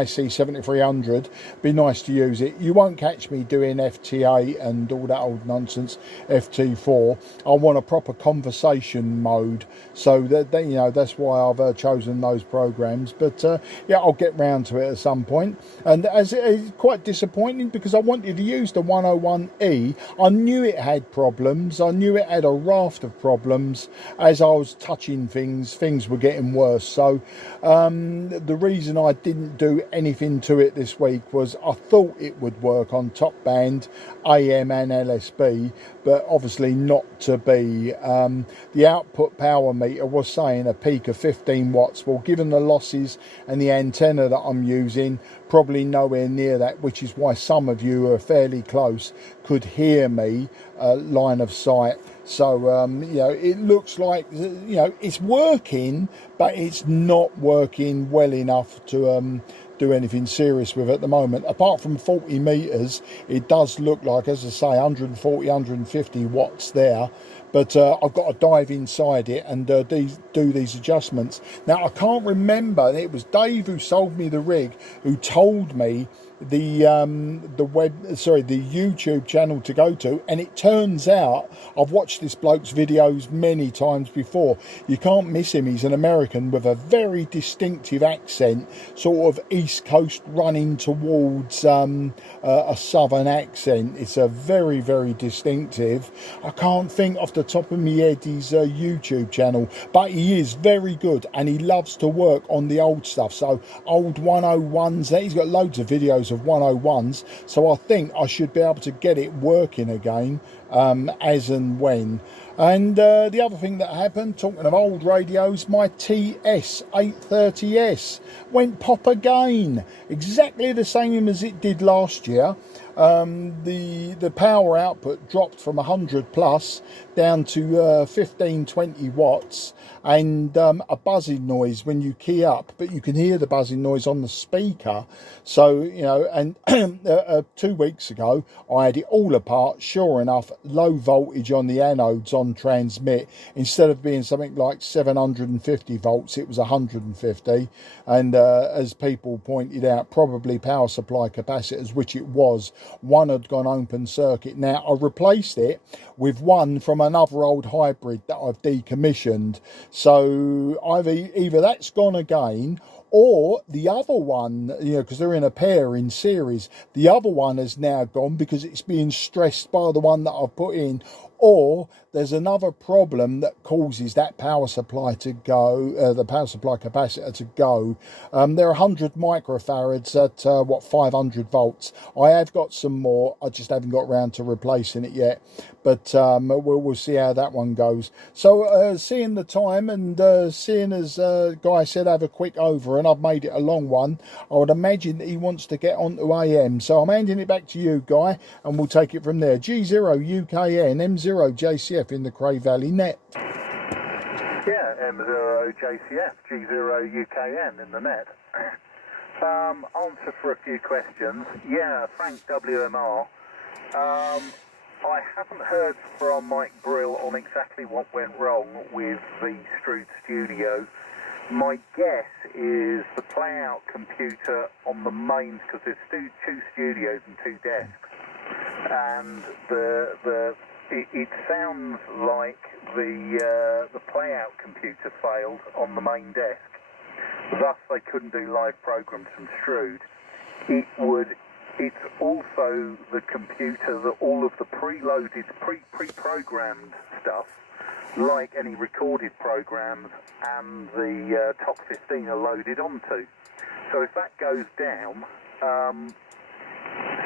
IC 7300. Be nice to use it. You won't catch me doing FT8 and all that old nonsense, FT4. I want a proper conversation mode, so that that's why I've chosen those programs. But yeah, I'll get round to it at some point. And as it's quite disappointing, because I wanted to use the 101E. I knew it had problems. I knew it had a raft of problems. As I was touching things were getting worse. So the reason I didn't do anything to it this week was I thought it would work on top band, AM and LSB, but obviously not to be. The output power meter was saying a peak of 15 watts. Well, given the losses and the antenna that I'm using, probably nowhere near that, which is why some of you who are fairly close could hear me line of sight. So it looks like it's working, but it's not working well enough to do anything serious with it at the moment. Apart from 40 meters, it does look like, as I say, 140, 150 watts there. But I've got to dive inside it and do these adjustments. Now, I can't remember. It was Dave who sold me the rig who told me the YouTube channel to go to, and it turns out I've watched this bloke's videos many times before. You can't miss him. He's an American with a very distinctive accent, sort of East Coast running towards a southern accent. It's a very, very distinctive. I can't think off the top of my head his YouTube channel, but he is very good and he loves to work on the old stuff. So old 101s, he's got loads of videos of 101s, so I think I should be able to get it working again as and when. And the other thing that happened, talking of old radios, my TS830S went pop again, exactly the same as it did last year. The power output dropped from 100 plus down to 15-20 watts, and a buzzing noise when you key up, but you can hear the buzzing noise on the speaker. So and 2 weeks ago I had it all apart. Sure enough, low voltage on the anodes on transmit. Instead of being something like 750 volts, it was 150. And as people pointed out, probably power supply capacitors, which it was, one had gone open circuit. Now I replaced it with one from another old hybrid that I've decommissioned. So either that's gone again, or the other one, you know, because they're in a pair in series, the other one has now gone because it's being stressed by the one that I've put in, or there's another problem that causes that power supply to go, the power supply capacitor to go. They're 100 microfarads at, 500 volts. I have got some more, I just haven't got around to replacing it yet. But we'll see how that one goes. So seeing the time and seeing as Guy said have a quick over, and I've made it a long one, I would imagine that he wants to get onto AM. So I'm handing it back to you, Guy, and we'll take it from there. G0 UKN, M0 JCF in the Cray Valley net. Yeah, M0 JCF, G0 UKN in the net. Answer for a few questions. Yeah, Frank WMR. I haven't heard from Mike Brill on exactly what went wrong with the Strood Studio. My guess is the playout computer on the mains, because there's two studios and two desks, and it sounds like the playout computer failed on the main desk. Thus, they couldn't do live programs from Strood. It's also the computer that all of the preloaded, pre-programmed stuff, like any recorded programs and the top 15 are loaded onto. So if that goes down,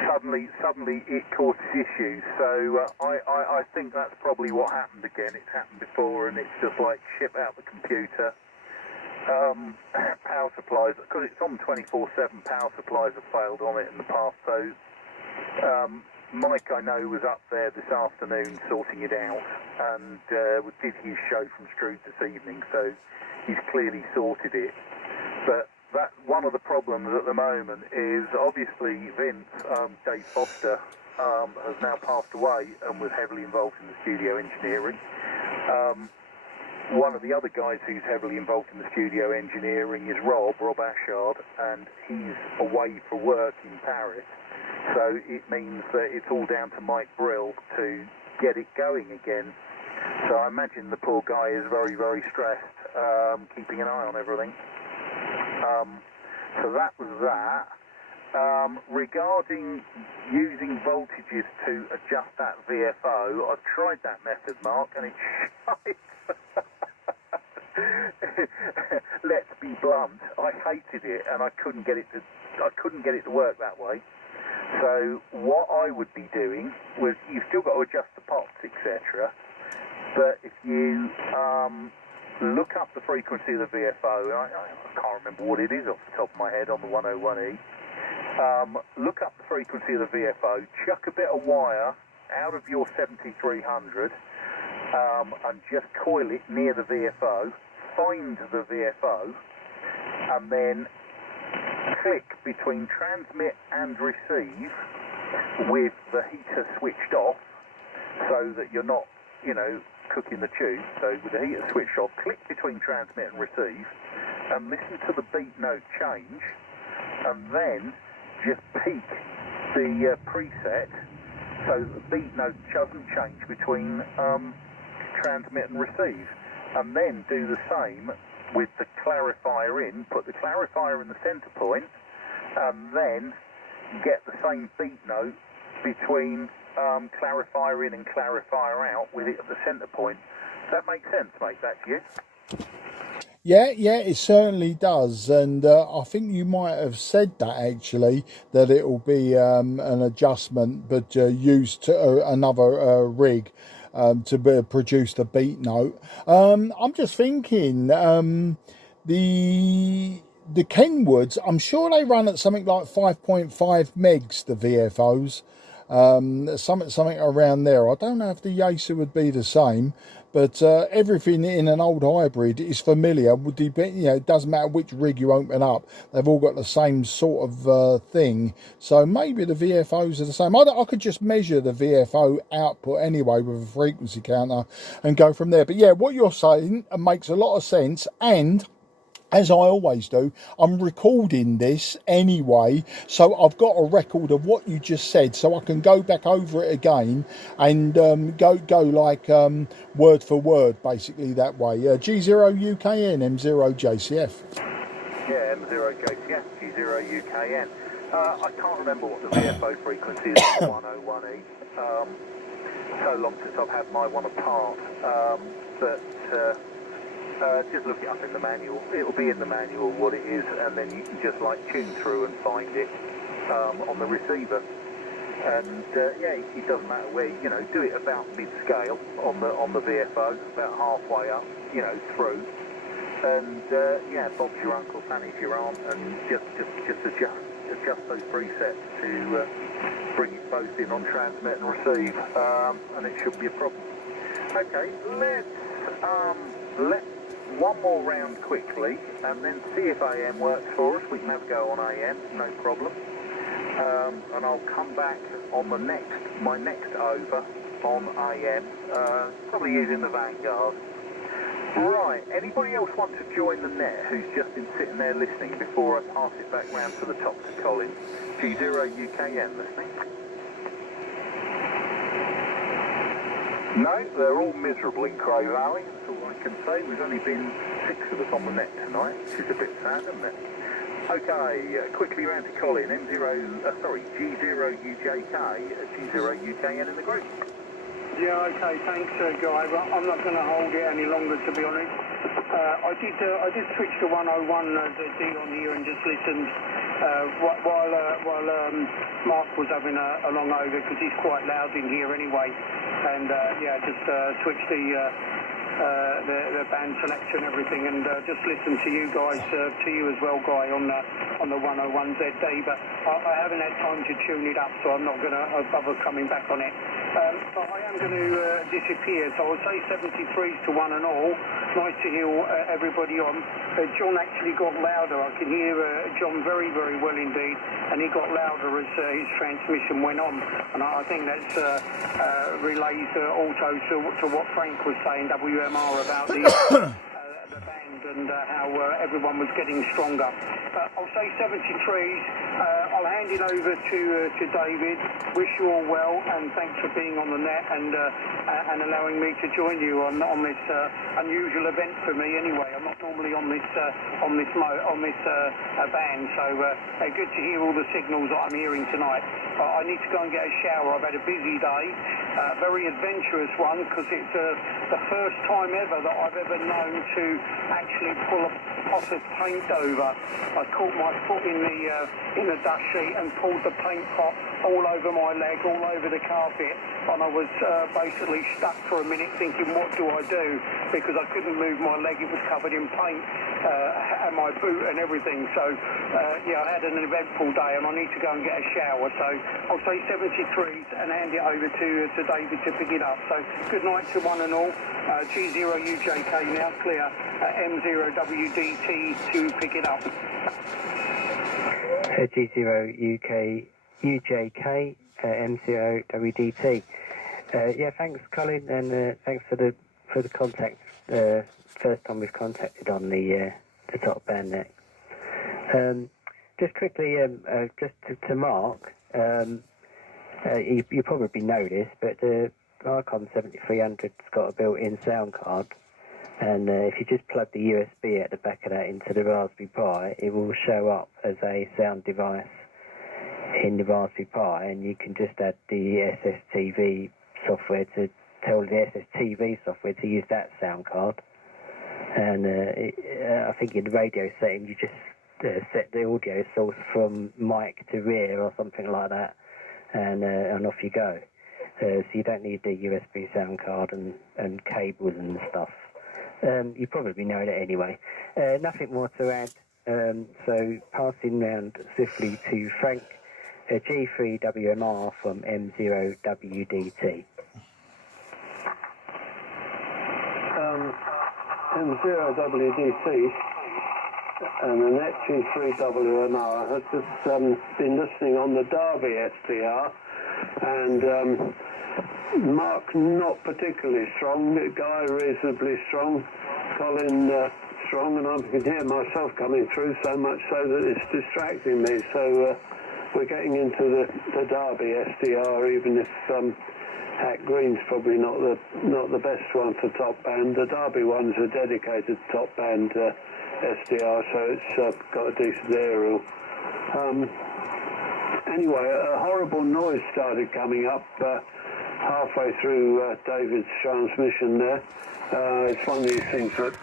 suddenly it causes issues. So I think that's probably what happened again. It's happened before, and it's just like ship out the computer. Power supplies, because it's on 24/7, power supplies have failed on it in the past. So Mike, I know, was up there this afternoon sorting it out, and did his show from Strood this evening, so he's clearly sorted it. But that one of the problems at the moment is obviously Vince, Dave Foster, has now passed away and was heavily involved in the studio engineering. One of the other guys who's heavily involved in the studio engineering is Rob Ashard, and he's away for work in Paris. So it means that it's all down to Mike Brill to get it going again. So I imagine the poor guy is very, very stressed, keeping an eye on everything. So that was that. Regarding using voltages to adjust that VFO, I've tried that method, Mark, and it's shite. Let's be blunt, I hated it, and I couldn't get it to work that way. So what I would be doing was, you've still got to adjust the pots, etc. But if you look up the frequency of the VFO, I can't remember what it is off the top of my head on the 101E. Look up the frequency of the VFO, chuck a bit of wire out of your 7300, and just coil it near the VFO, find the VFO, and then click between transmit and receive with the heater switched off, so that you're not, cooking the tube. So with the heater switched off, click between transmit and receive, and listen to the beat note change, and then just peak the preset so the beat note doesn't change between transmit and receive, and then do the same with the clarifier in, put the clarifier in the center point, and then get the same beat note between clarifier in and clarifier out with it at the center point. Does that make sense, mate? That's you? Yeah, it certainly does, and I think you might have said that actually, that it will be an adjustment, but used to another rig to produce the beat note. I'm just thinking the Kenwoods, I'm sure they run at something like 5.5 megs, the VFOs. something around there. I don't know if the Yacer would be the same, but everything in an old hybrid is familiar. Would depend, you know, it doesn't matter which rig you open up, they've all got the same sort of thing. So maybe the VFOs are the same. I could just measure the VFO output anyway with a frequency counter and go from there. But yeah, what you're saying makes a lot of sense, and as I always do, I'm recording this anyway, so I've got a record of what you just said, so I can go back over it again and go like word for word, basically that way. G0 UKN, M0 JCF. Yeah, M0JCF, G0UKN. I can't remember what the VFO frequency is on the 101E. So long since I've had my one apart. Just look it up in the manual. It'll be in the manual what it is, and then you can just like tune through and find it on the receiver. And yeah, it doesn't matter where, you know, do it about mid-scale on the VFO, about halfway up, you know, through. And yeah, Bob's your uncle, Fanny's your aunt, and just adjust those presets to bring it both in on transmit and receive, and it shouldn't be a problem. Okay, let's one more round quickly, and then see if AM works for us. We can have a go on AM, no problem. And I'll come back on my next over on AM, probably using the Vanguard. Right, anybody else want to join the net who's just been sitting there listening before I pass it back round to the top to Colin? G0 UKN listening? No, they're all miserable in Cray Valley, that's all I can say. We've only been 6 of us on the net tonight, which is a bit sad, isn't it? Okay, quickly round to Colin, G0 UJK, G0 UKN in the group. Yeah, okay, thanks, Guy. But I'm not going to hold it any longer, to be honest. I did switch to 101 D on here and just listened while Mark was having a long over, because he's quite loud in here anyway. And yeah, just switched the band selection and everything, and just listen to you guys, to you as well, Guy, on the 101ZD. But I haven't had time to tune it up, so I'm not going to bother coming back on it. But I am going to disappear, so I'll say 73s to one and all. Nice to hear everybody on. John actually got louder. I can hear John very, very well indeed, and he got louder as his transmission went on. And I think that's relays also to what Frank was saying, WMR, about the band and how everyone was getting stronger. I'll say 73s. I'll hand it over to David. Wish you all well, and thanks for being on the net and allowing me to join you on this unusual event for me. Anyway, I'm not normally on this band, so good to hear all the signals that I'm hearing tonight. I need to go and get a shower. I've had a busy day, very adventurous one, because it's the first time ever that I've ever known to actually pull a pot of paint over. I caught my foot in the dust sheet and pulled the paint pot all over my leg, all over the carpet, and I was basically stuck for a minute thinking, what do I do? Because I couldn't move my leg, it was covered in paint, and my boot and everything. So yeah, I had an eventful day and I need to go and get a shower. So I'll say 73s and hand it over to David to pick it up. So good night to one and all. G0 UJK now clear, M0 WDT to pick it up. G0 UJK, M0 WDT. Yeah, thanks, Colin, and thanks for the contact. First time we've contacted on the top band net. Just quickly, just to Mark, you probably know this, but the Archon 7300's got a built-in sound card, and if you just plug the USB at the back of that into the Raspberry Pi, it will show up as a sound device in the Raspberry Pi, and you can just add the SSTV software to tell the SSTV software to use that sound card. And I think in the radio setting you just set the audio source from mic to rear or something like that, and off you go. So you don't need the USB sound card and cables and stuff. You probably know that anyway. Nothing more to add. So passing round swiftly to Frank. G3WMR from M0WDT. M0WDT and the net G3WMR. I've just been listening on the Derby SDR, and Mark not particularly strong, Guy reasonably strong, Colin strong, and I can hear myself coming through so much so that it's distracting me. So we're getting into the Derby SDR, even if Hack Green's probably not the best one for top band. The Derby one's a dedicated top band SDR, so it's got a decent aerial. Anyway, a horrible noise started coming up halfway through David's transmission there. It's one of these things that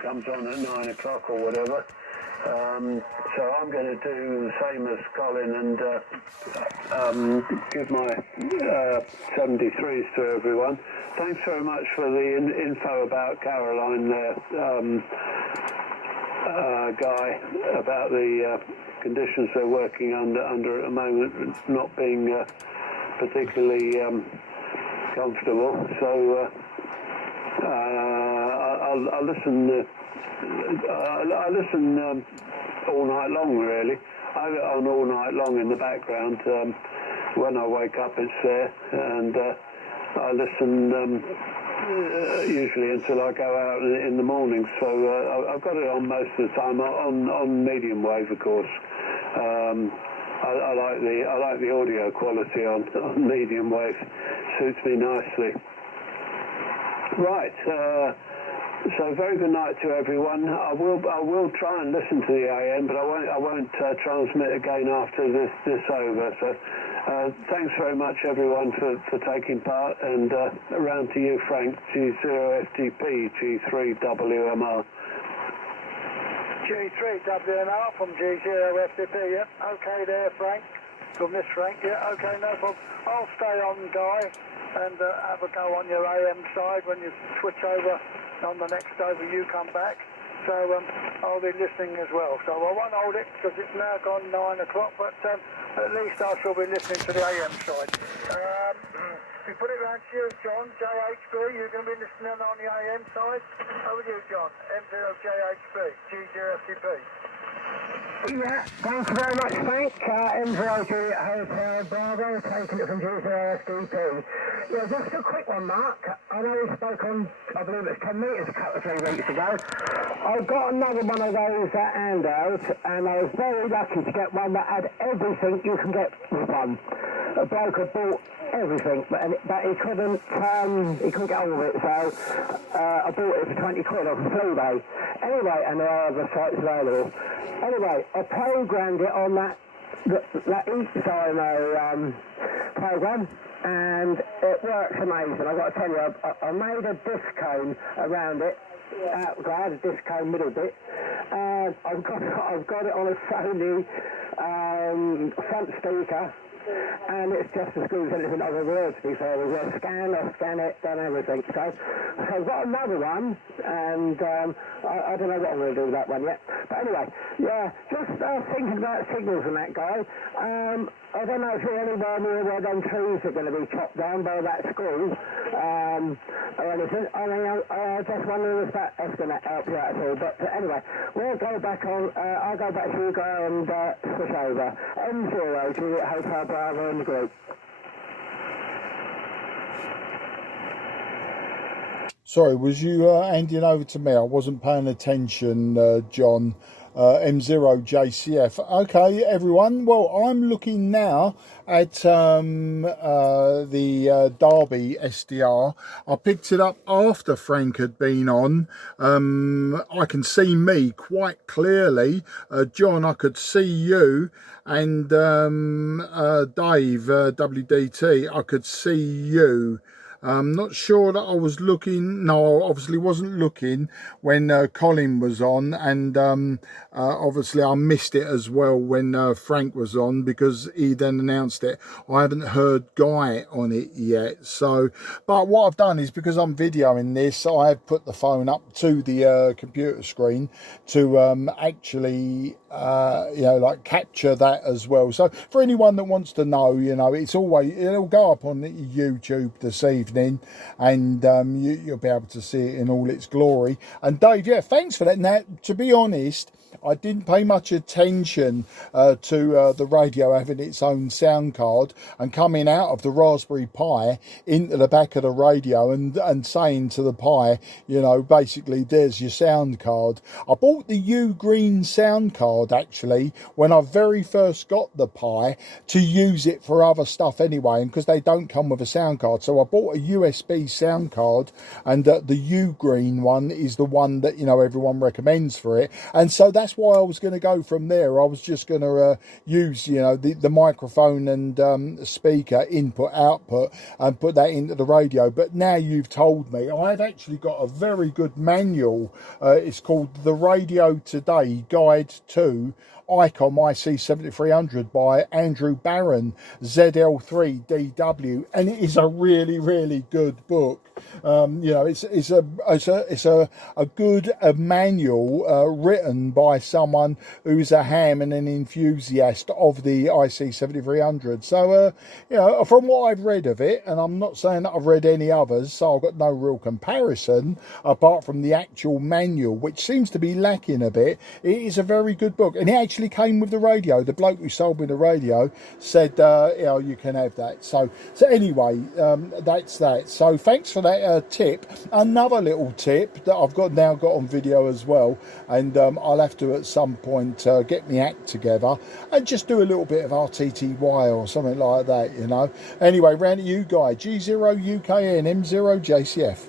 comes on at 9 o'clock or whatever. So I'm going to do the same as Colin and give my 73s to everyone. Thanks very much for the info about Caroline there, Guy, about the conditions they're working under at the moment, not being particularly comfortable. So I'll listen. I listen all night long, really. I have it on all night long in the background. When I wake up, it's there, and I listen usually until I go out in the morning. So I've got it on most of the time on medium wave, of course. I like the audio quality on medium wave. Suits me nicely. Right. So very good night to everyone. I will try and listen to the AM, but I won't transmit again after this over. So thanks very much everyone for taking part, and around to you, Frank. G0FTP G3WMR. G3WMR from G0FTP. Yep. Okay there, Frank. From this Frank. Yeah. Okay, no problem. I'll stay on, Guy, and have a go on your AM side when you switch over. On the next over you come back, so I'll be listening as well. So I won't hold it because it's now gone 9 o'clock, but at least I shall be listening to the AM side. We put it round to you, John, JHB, you're going to be listening on the AM side. Over to you, John, M0JHB, G0FTP. Yeah, thank you very much, Frank. M0G Hotel Bravo, taking it from G0SDP. Yeah, just a quick one, Mark. I know we spoke on, I believe it was 10 metres a couple of 3 weeks ago. I got another one of those handouts, and I was very lucky to get one that had everything you can get with one. A bloke had bought everything, but he couldn't get hold of it, so I bought it for 20 quid off a Fleabay. Anyway, and there are other sites available. Anyway, I programmed it on that eSino program, and it works amazing. I've got to tell you, I made a disc cone around it. I had a disc cone middle bit, and I've got it on a Sony front speaker. And it's just as good as anything I've ever heard, to be fair. I scan it, done everything. So I've got another one, and I don't know what I'm going to do with that one yet. But anyway, yeah, just thinking about signals and that, guy. I don't know if you're anywhere near where them trees are going to be chopped down by that school, or anything. I mean, I just wondering if that's going to help you out at all. But anyway, we'll go back on, I'll go back to you, guy, and switch over. M0 to Hotel Bravo in the group. Sorry, was you handing over to me? I wasn't paying attention, John. M0JCF. Okay, everyone. Well, I'm looking now at the Derby SDR. I picked it up after Frank had been on. I can see me quite clearly. John, I could see you. And Dave, WDT, I could see you. Not sure that I was looking. No, I obviously wasn't looking when Colin was on, and obviously I missed it as well when Frank was on, because he then announced it. I haven't heard Guy on it yet. So, but what I've done is, because I'm videoing this, I have put the phone up to the computer screen to actually like capture that as well. So for anyone that wants to know, it's always, it'll go up on YouTube this evening, and you'll be able to see it in all its glory. And Dave, yeah, thanks for that. Now, to be honest, I didn't pay much attention to the radio having its own sound card and coming out of the Raspberry Pi into the back of the radio and saying to the Pi, basically, there's your sound card. I bought the U-Green sound card actually when I very first got the Pi, to use it for other stuff anyway, and because they don't come with a sound card. So I bought a USB sound card, and the U-Green one is the one that everyone recommends for it. And so that's why I was going to go from there. I was just going to use the microphone and speaker input output and put that into the radio. But now you've told me, I've actually got a very good manual. It's called The Radio Today Guide to ICOM IC7300 by Andrew Barron, ZL3DW, and it is a really, really good book. It's a good manual written by someone who's a ham and an enthusiast of the IC7300. So from what I've read of it, and I'm not saying that I've read any others, so I've got no real comparison apart from the actual manual, which seems to be lacking a bit. It is a very good book, and it actually came with the radio. The bloke who sold me the radio said you can have that. So anyway, that's that. So thanks for that tip. Another little tip that I've now got on video as well, and I'll have to at some point get my act together and just do a little bit of RTTY or something like that, Anyway, round to you, Guy. G0UKN M0JCF.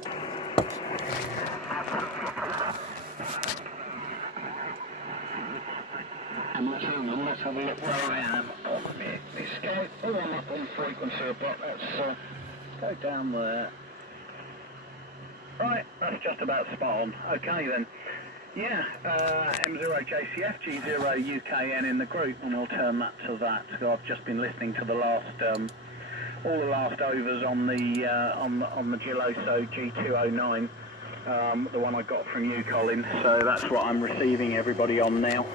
Let's have a look where I am on the escape. Oh, I'm up on frequency a bit. Let's go down there. Right, that's just about spot on. Okay then. Yeah, M0JCF, G0UKN in the group, and I'll turn that to that. So I've just been listening to the last, all the last overs on the Giloso G209, the one I got from you, Colin. So that's what I'm receiving everybody on now.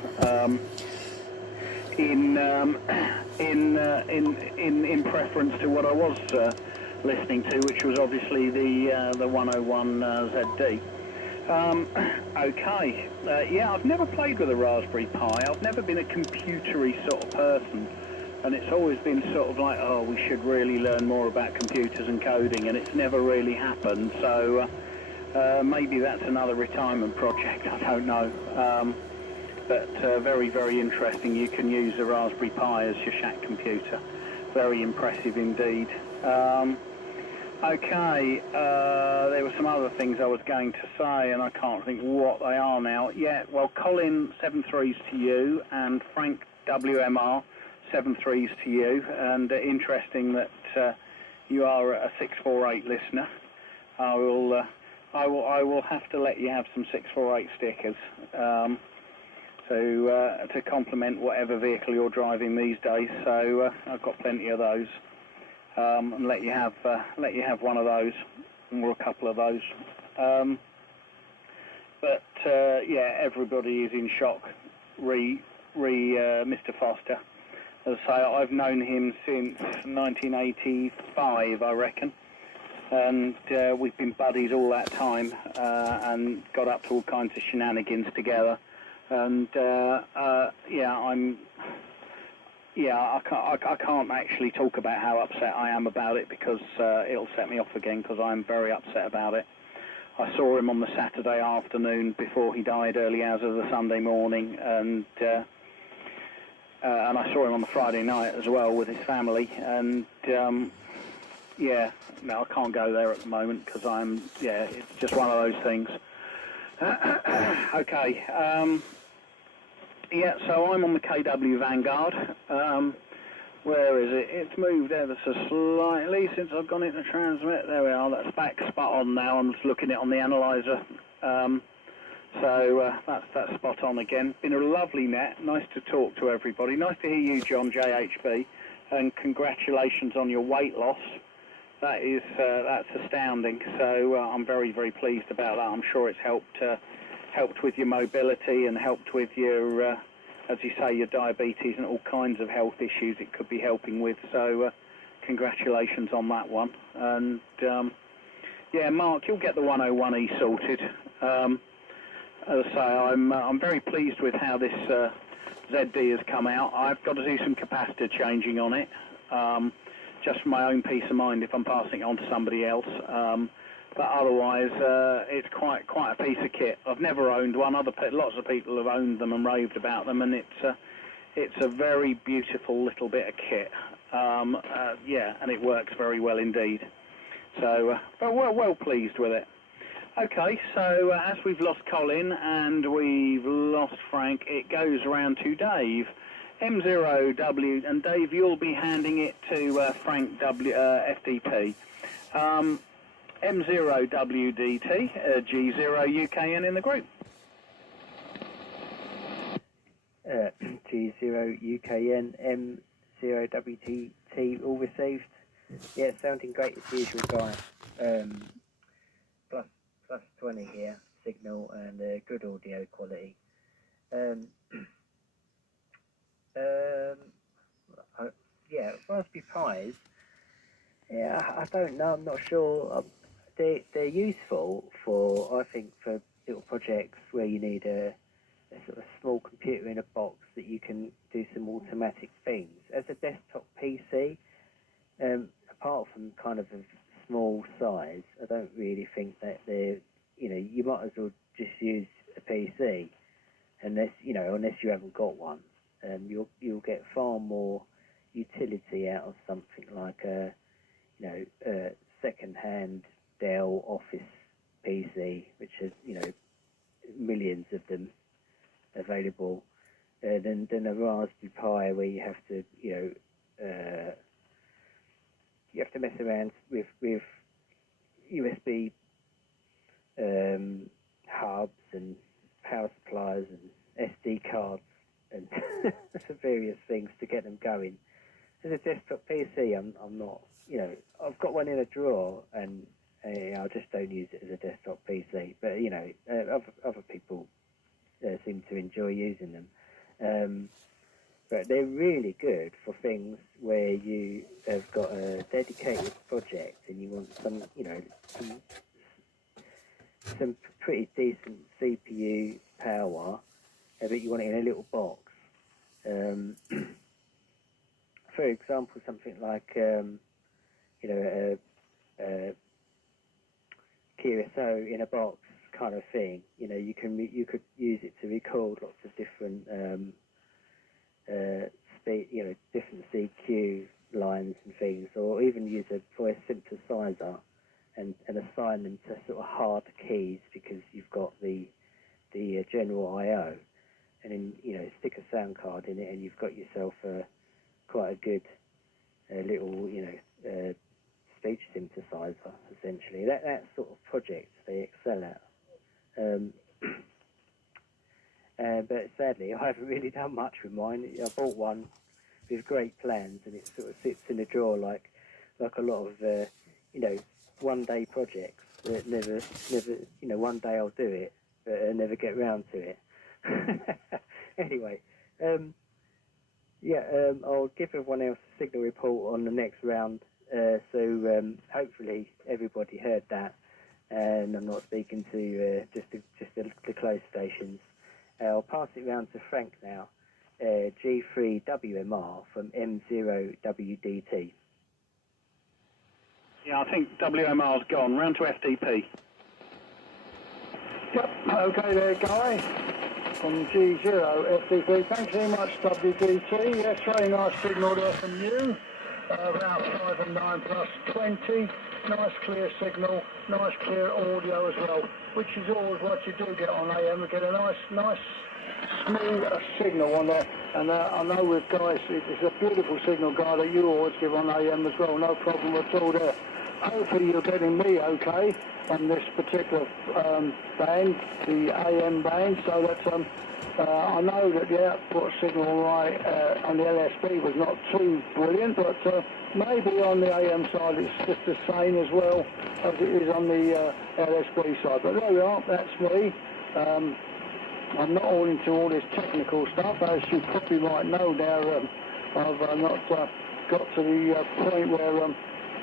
In preference to what I was listening to, which was obviously the 101 ZD. Okay, yeah, I've never played with a Raspberry Pi. I've never been a computery sort of person, and it's always been sort of like, oh, we should really learn more about computers and coding, and it's never really happened. So maybe that's another retirement project, I don't know. But very, very interesting. You can use a Raspberry Pi as your shack computer. Very impressive indeed. Okay, there were some other things I was going to say, and I can't think what they are now. Yeah, well, Colin, 7-3s to you, and Frank WMR, 7-3s to you. And interesting that you are a 648 listener. I will have to let you have some 648 stickers. To complement whatever vehicle you're driving these days, so I've got plenty of those, and let you have one of those, or a couple of those. But yeah, everybody is in shock. Mr. Foster, as I say, I've known him since 1985, I reckon, and we've been buddies all that time, and got up to all kinds of shenanigans together. And I can't actually talk about how upset I am about it, because it'll set me off again, because I'm very upset about it. I saw him on the Saturday afternoon before he died, early hours of the Sunday morning, and I saw him on the Friday night as well with his family. And yeah, no, I can't go there at the moment, because it's just one of those things. Okay, yeah, so I'm on the KW Vanguard. Where is it? It's moved ever so slightly since I've gone into transmit. There we are, that's back spot on now. I'm just looking at it on the analyzer. So that's spot on again. Been a lovely net. Nice to talk to everybody. Nice to hear you, John JHB. And congratulations on your weight loss. That's astounding. So I'm very, very pleased about that. I'm sure it's helped with your mobility and helped with your, as you say, your diabetes and all kinds of health issues it could be helping with. So congratulations on that one. And yeah, Mark, you'll get the 101E sorted. As I say, I'm very pleased with how this ZD has come out. I've got to do some capacitor changing on it, just for my own peace of mind if I'm passing it on to somebody else. But otherwise, it's quite a piece of kit. I've never owned one. Lots of people have owned them and raved about them, and it's a very beautiful little bit of kit. Yeah, and it works very well indeed. So, but well pleased with it. Okay, so as we've lost Colin and we've lost Frank, it goes around to Dave. M0W, and Dave, you'll be handing it to Frank FDP. M0WDT, G0UKN in the group. G0UKN, M0WTT, all received. Yeah, sounding great as usual, guy. Plus 20 here, signal and good audio quality. Yeah, Raspberry Pis, yeah, I don't know, I'm not sure. They're useful for, I think, for little projects where you need a sort of small computer in a box that you can do some automatic things. As a desktop PC, apart from kind of a small size, I don't really think that they're, you might as well just use a PC, unless you haven't got one. You'll get far more utility out of something like a second-hand Dell Office PC, which has millions of them available, than a Raspberry Pi where you have to mess around with USB hubs and power supplies and SD cards and various things to get them going. As a desktop PC, I'm not, I've got one in a drawer and I just don't use it as a desktop PC. But other people seem to enjoy using them. But they're really good for things where you have got a dedicated project and you want some pretty decent CPU power, but you want it in a little box. For example, something like a QSO in a box kind of thing. You could use it to record lots of different different CQ lines and things, or even use a voice synthesizer and assign them to sort of hard keys because you've got the general I/O, and then stick a sound card in it, and you've got yourself quite a good little speech synthesizer. Essentially, that sort of project they excel at. But sadly, I haven't really done much with mine. I bought one with great plans, and it sort of sits in a drawer like a lot of one-day projects that never one day I'll do it, but I never get round to it. Anyway, I'll give everyone else a signal report on the next round. So hopefully everybody heard that, and I'm not speaking to just the close stations. I'll pass it round to Frank now. G3WMR from M0WDT. Yeah, I think WMR's gone. Round to FDP. Yep, okay there, Guy, from G0 FDP. Thanks very much, WDT. Yes, very nice signal there from you. about 5 and 9 plus 20. Nice clear signal, nice clear audio as well, which is always what you do get on AM. You get a nice smooth signal on there. And I know with guys, it's a beautiful signal, Guy, that you always give on AM as well. No problem at all there. Hopefully you're getting me okay on this particular band, the AM band, so that I know that the output signal on the LSB was not too brilliant, but maybe on the AM side it's just the same as well as it is on the LSB side. But there we are, that's me. I'm not all into all this technical stuff, as you probably might know now. I've not got to the point where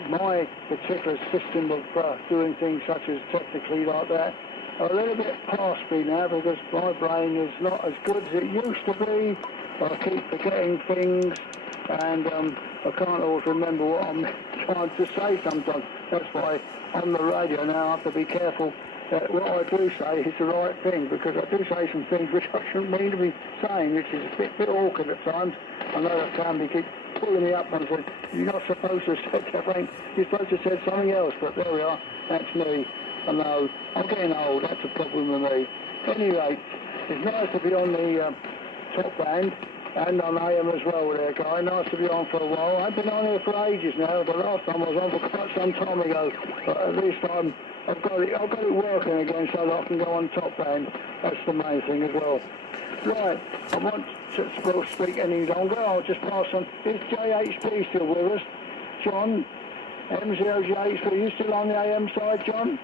my particular system of doing things such as technically like that are a little bit past me now, because my brain is not as good as it used to be. I keep forgetting things, and I can't always remember what I'm trying to say sometimes. That's why on the radio now I have to be careful that what I do say is the right thing, because I do say some things which I shouldn't mean to be saying, which is a bit awkward at times. I know that family keep pulling me up and saying, you're not supposed to have said that, Frank. You're supposed to have said something else, but there we are. That's me. I know. I'm getting old. That's a problem with me. Anyway, it's nice to be on the top band and on AM as well there, Guy. Nice to be on for a while. I've been on here for ages now. The last time I was on for quite some time ago. But at least I've got it working again so that I can go on top band. That's the main thing as well. Right, I won't speak any longer. I'll just pass on. Is JHP still with us? John, M0JHP, are you still on the AM side, John?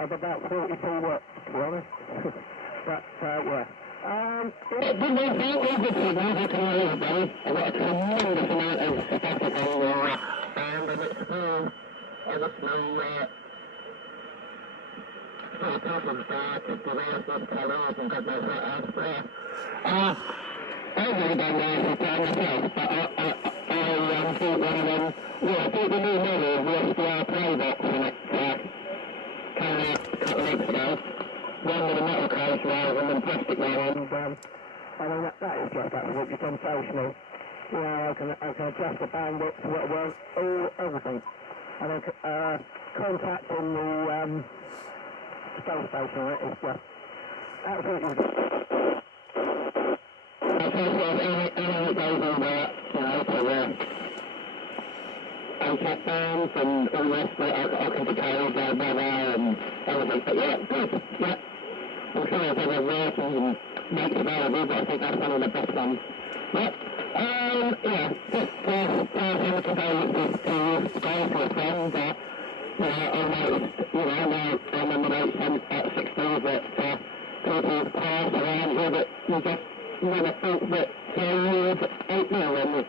Of about 42 watts, to be honest. But, yeah. I've got a tremendous amount of static on the band, and it's problems there to develop those colours and God knows what else there. I've really done that myself, but I bought one of them. Well, I bought the new model of the SDR Playbox, and it came out a couple of weeks ago. One with a metal case rather than plastic one, and I mean, that is just absolutely sensational. You know, I can adjust the bandwidth to what I want, everything. I think contacting the space station on it is just absolutely... I think anything that goes on there, you know, for ATAC bands and all the rest of it, I can declare blah blah blah and everything. But yeah, good, yeah. I'm sure there's other versions and makes available, but I think that's one of the best ones. Yep. Yeah, just have a condolences to go for a friend that, you know, I noticed, you know, now I'm in the late 60s that people pass around here that you just never thought that you would 8 mil and it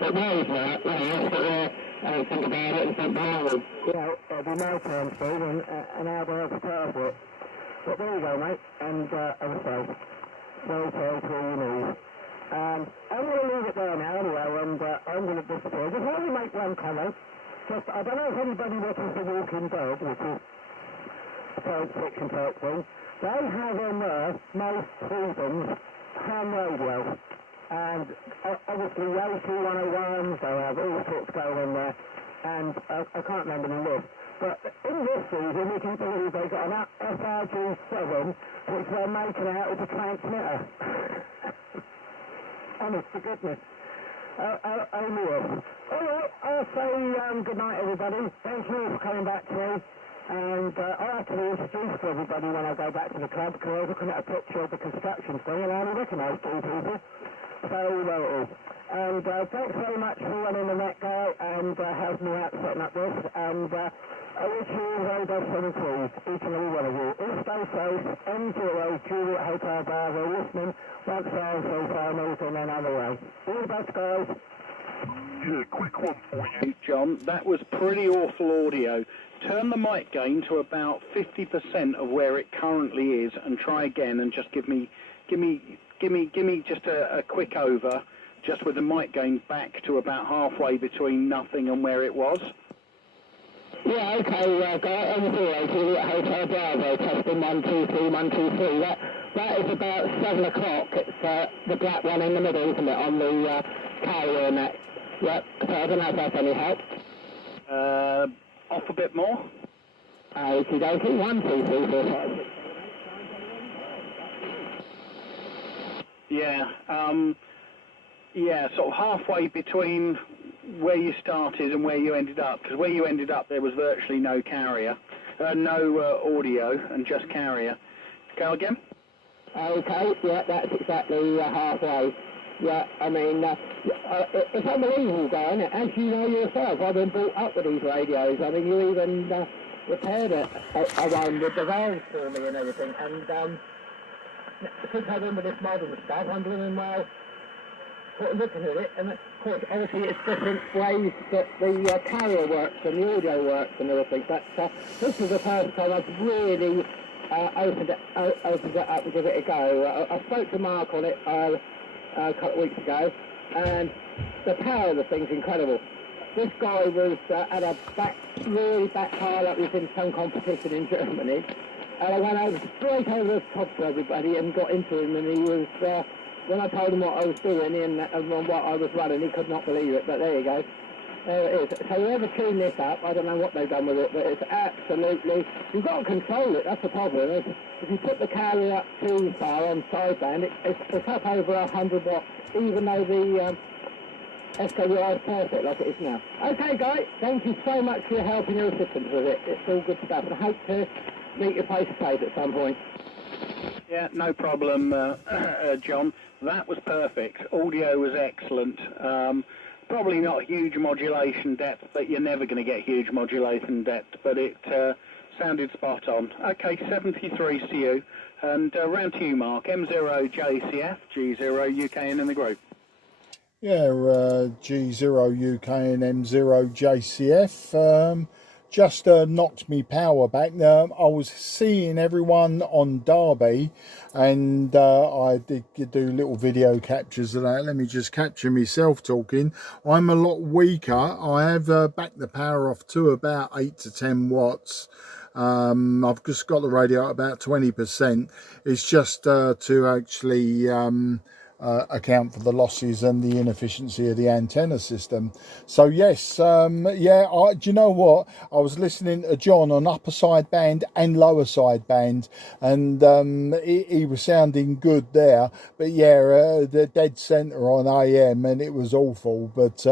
was that, you know, sit there and think about it and think, blimey. You know, it'll be my turn, Steve, and I'll be able to prepare for it. But there you go, mate, and as I say, no tales for you need. I'm going to leave it there now anyway, and I'm going to disappear. Just let me make one comment. Just, I don't know if anybody watches The Walking Dead, which is a science fiction type thing. They have on there, most seasons, ham radio. And obviously the AC-101s, they have all sorts going on there. And I can't remember the list. But in this season, we can believe they got an FRG-7, which they're making out as a transmitter. Honest to goodness. Only us. Alright, I'll say good night, everybody. Thank you for coming back to me. And I'll actually introduce to everybody when I go back to the club, because I was looking at a picture of the construction thing and I only recognise 2 people. So, well, and thanks very much for running the net, Guy, and helping me out setting up this. And I wish you all the very best for the cruise, each and every one of you. All stay safe. M0 Juliet Hotel Bravo listening. Once I'm so far moved and then other way. All the best, guys. Yeah, quick one for you. John, that was pretty awful audio. Turn the mic gain to about 50% of where it currently is, and try again, and just give me just a quick over, just with the mic going back to about halfway between nothing and where it was. Yeah, okay, guy, on the 080 at Hotel Bravo, testing 1, 2, 3, 1, 2, 3. That is about 7 o'clock. It's the black one in the middle, isn't it, on the carrier and that. Yep, so I don't know if that's any help. Off a bit more. Okie dokie, 1, 2, 3, 4, 5, 6. Yeah, yeah, sort of halfway between where you started and where you ended up, because where you ended up there was virtually no carrier, no audio and just carrier. Go again? Okay, yeah, that's exactly halfway. Yeah, I mean, it's unbelievable, Darren. As you know yourself, I've been brought up with these radios. I mean, you even repaired a one with the valves for me and everything. And since I've been with this modern stuff, I'm doing well, sort of looking at it. And of course, obviously, it's different ways that the carrier works and the audio works and everything. But this is the first time I've really opened it up and give it a go. I spoke to Mark on it a couple of weeks ago, and the power of the thing's incredible. This guy was at a really back pile up, he was in some competition in Germany, and I went over straight over the top to everybody and got into him, and he was, when I told him what I was doing and what I was running, he could not believe it, but there you go. There it is. So whoever tuned this up, I don't know what they've done with it, but it's absolutely, you've got to control it, that's the problem. If you put the carrier up too far on sideband, it's up over 100 watts, even though the SWR is perfect like it is now. Okay, guys, thank you so much for your help and your assistance with it. It's all good stuff, and I hope to meet you face to face at some point. Yeah, no problem, John. That was perfect. Audio was excellent. Probably not huge modulation depth, but you're never going to get huge modulation depth, but it sounded spot on. Okay, 73 CU, and round to you, Mark. M0JCF, G0 UKN in the group. Yeah, G0 UK and M0 JCF just knocked me power back. I was seeing everyone on Derby, and I did do little video captures of that. Let me just capture myself talking. I'm a lot weaker. I have backed the power off to about 8 to 10 watts. I've just got the radio at about 20%. It's just to actually account for the losses and the inefficiency of the antenna system. So yes, yeah, do you know what, I was listening to John on upper sideband and lower sideband, and he was sounding good there, but yeah, the dead center on AM, and it was awful. But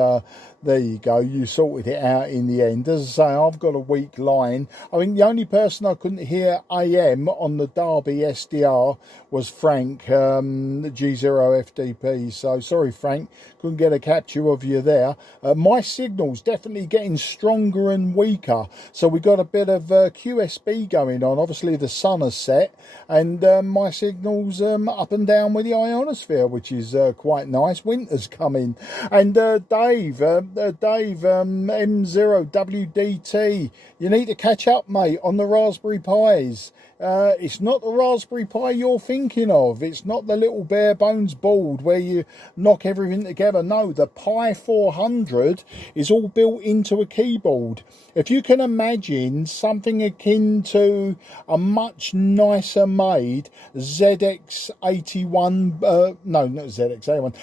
there you go, you sorted it out in the end. As I say, I've got a weak line. I mean, the only person I couldn't hear AM on the Derby SDR was Frank, G0 FDP. So sorry, Frank, couldn't get a capture of you there. My signal's definitely getting stronger and weaker. So we got a bit of QSB going on. Obviously the sun has set, and my signal's up and down with the ionosphere, which is quite nice. Winter's coming. And Dave, M0WDT, you need to catch up, mate, on the Raspberry Pis. It's not the Raspberry Pi you're thinking of. It's not the little bare bones board where you knock everything together. No, the Pi 400 is all built into a keyboard. If you can imagine something akin to a much nicer made ZX81, no, not ZX81,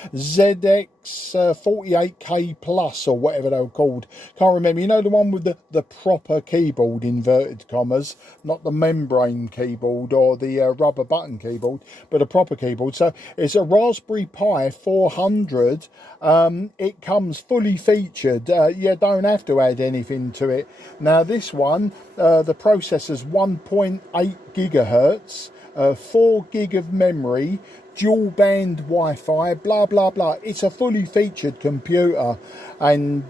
ZX48K Plus or whatever they were called. Can't remember. You know, the one with the proper keyboard, inverted commas, not the membrane keyboard or the rubber button keyboard, but a proper keyboard. So it's a Raspberry Pi 400. It comes fully featured. You don't have to add anything to it. Now this one, the processor's 1.8 gigahertz, 4 gig of memory, dual band Wi-Fi, blah blah blah. It's a fully featured computer, and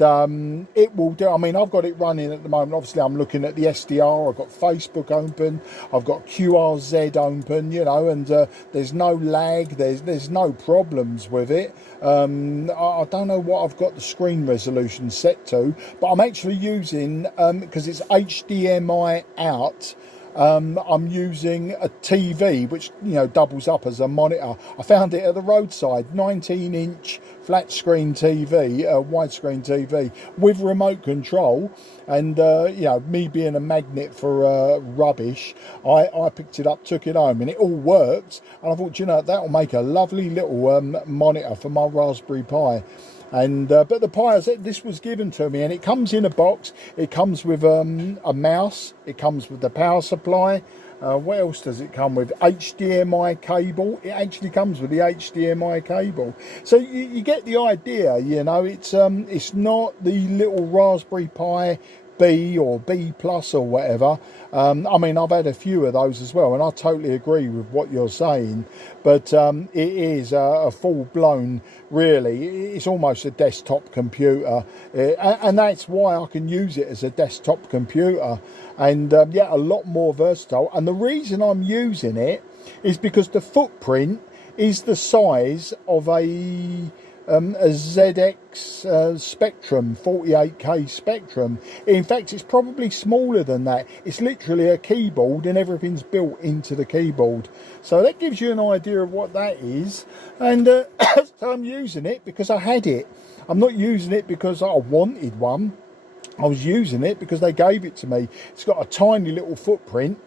it will do. I mean, I've got it running at the moment. Obviously I'm looking at the SDR, I've got Facebook open, I've got QRZ open, you know, and there's no lag, there's no problems with it. I don't know what I've got the screen resolution set to, but I'm actually using, because it's HDMI out, I'm using a TV which, you know, doubles up as a monitor. I found it at the roadside, 19-inch flat screen TV, widescreen TV with remote control, and you know, me being a magnet for rubbish, I picked it up, took it home, and it all worked. And I thought, you know, that'll make a lovely little monitor for my Raspberry Pi. And but the Pi, this was given to me, and it comes in a box. It comes with a mouse. It comes with the power supply. What else does it come with? HDMI cable. It actually comes with the HDMI cable. So you get the idea, you know. It's not the little Raspberry Pi B or B plus or whatever. I mean, I've had a few of those as well, and I totally agree with what you're saying. But it is a full-blown, really, it's almost a desktop computer, and that's why I can use it as a desktop computer. And yeah, a lot more versatile. And the reason I'm using it is because the footprint is the size of a ZX Spectrum, 48K Spectrum. In fact, it's probably smaller than that. It's literally a keyboard, and everything's built into the keyboard. So that gives you an idea of what that is. And so I'm using it because I had it. I'm not using it because I wanted one. I was using it because they gave it to me. It's got a tiny little footprint,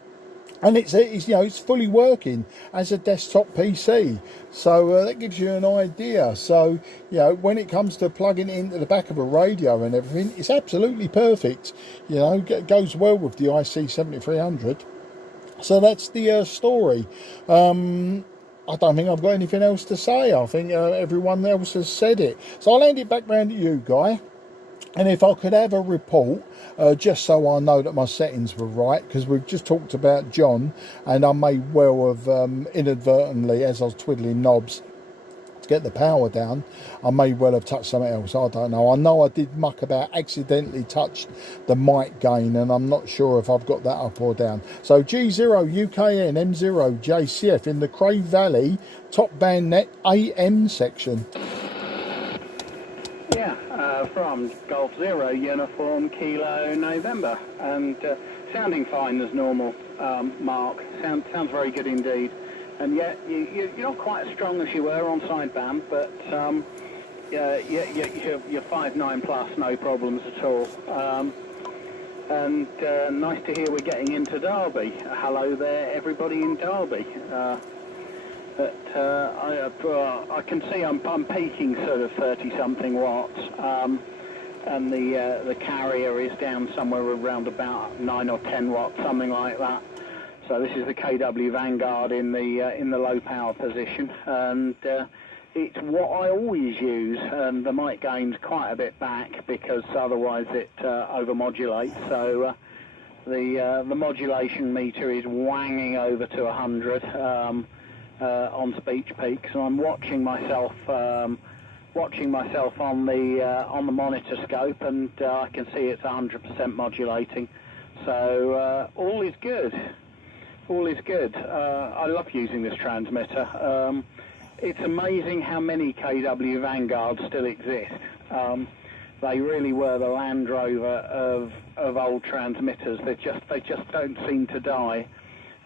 and it's you know, it's fully working as a desktop PC. So that gives you an idea. So, you know, when it comes to plugging it into the back of a radio and everything, it's absolutely perfect. You know, it goes well with the IC7300. So that's the story. I don't think I've got anything else to say. I think everyone else has said it. So I'll hand it back round to you, Guy. And if I could have a report, just so I know that my settings were right, because we've just talked about John, and I may well have inadvertently, as I was twiddling knobs to get the power down, I may well have touched something else. I don't know. I know I did muck about, accidentally touched the mic gain, and I'm not sure if I've got that up or down. So G0 UKN M0 JCF in the Cray Valley top band net AM section. Yeah, from Golf Zero Uniform Kilo November, and sounding fine as normal, Mark. Sounds very good indeed. And yet you're not quite as strong as you were on sideband, but you're 5.9 plus, no problems at all. And nice to hear we're getting into Derby. Hello there, everybody in Derby. But I can see I'm peaking sort of 30-something watts, and the carrier is down somewhere around about 9 or 10 watts, something like that. So this is the KW Vanguard in the low power position, and it's what I always use. And the mic gain's quite a bit back because otherwise it overmodulates. So the modulation meter is wanging over to 100. On speech peaks, and I'm watching myself on the monitor scope, and I can see it's 100% modulating. So all is good. All is good. I love using this transmitter. It's amazing how many KW Vanguards still exist. They really were the Land Rover of old transmitters. They just don't seem to die.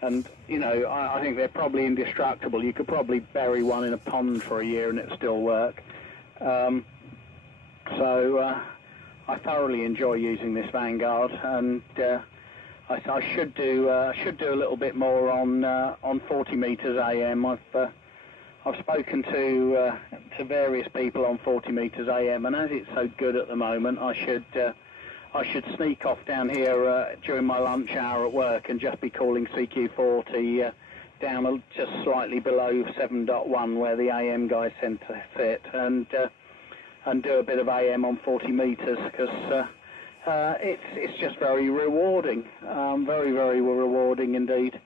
And, you know, I think they're probably indestructible. You could probably bury one in a pond for a year and it'd still work. So I thoroughly enjoy using this Vanguard, and I should do a little bit more on 40 meters AM. I've spoken to various people on 40 meters AM, and as it's so good at the moment, I should sneak off down here during my lunch hour at work and just be calling CQ40 down just slightly below 7.1 where the AM guys tend to sit, and do a bit of AM on 40 meters, because it's just very rewarding, very, very rewarding indeed.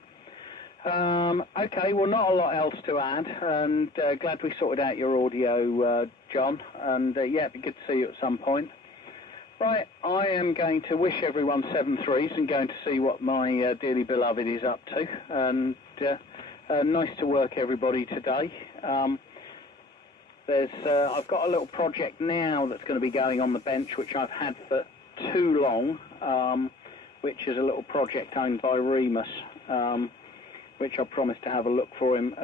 Okay, well, not a lot else to add, and glad we sorted out your audio, John, and yeah, it'd be good to see you at some point. Right, I am going to wish everyone 7-3s and going to see what my dearly beloved is up to, and nice to work everybody today. I've got a little project now that's going to be going on the bench, which I've had for too long, which is a little project owned by Remus, which I promised to have a look for him,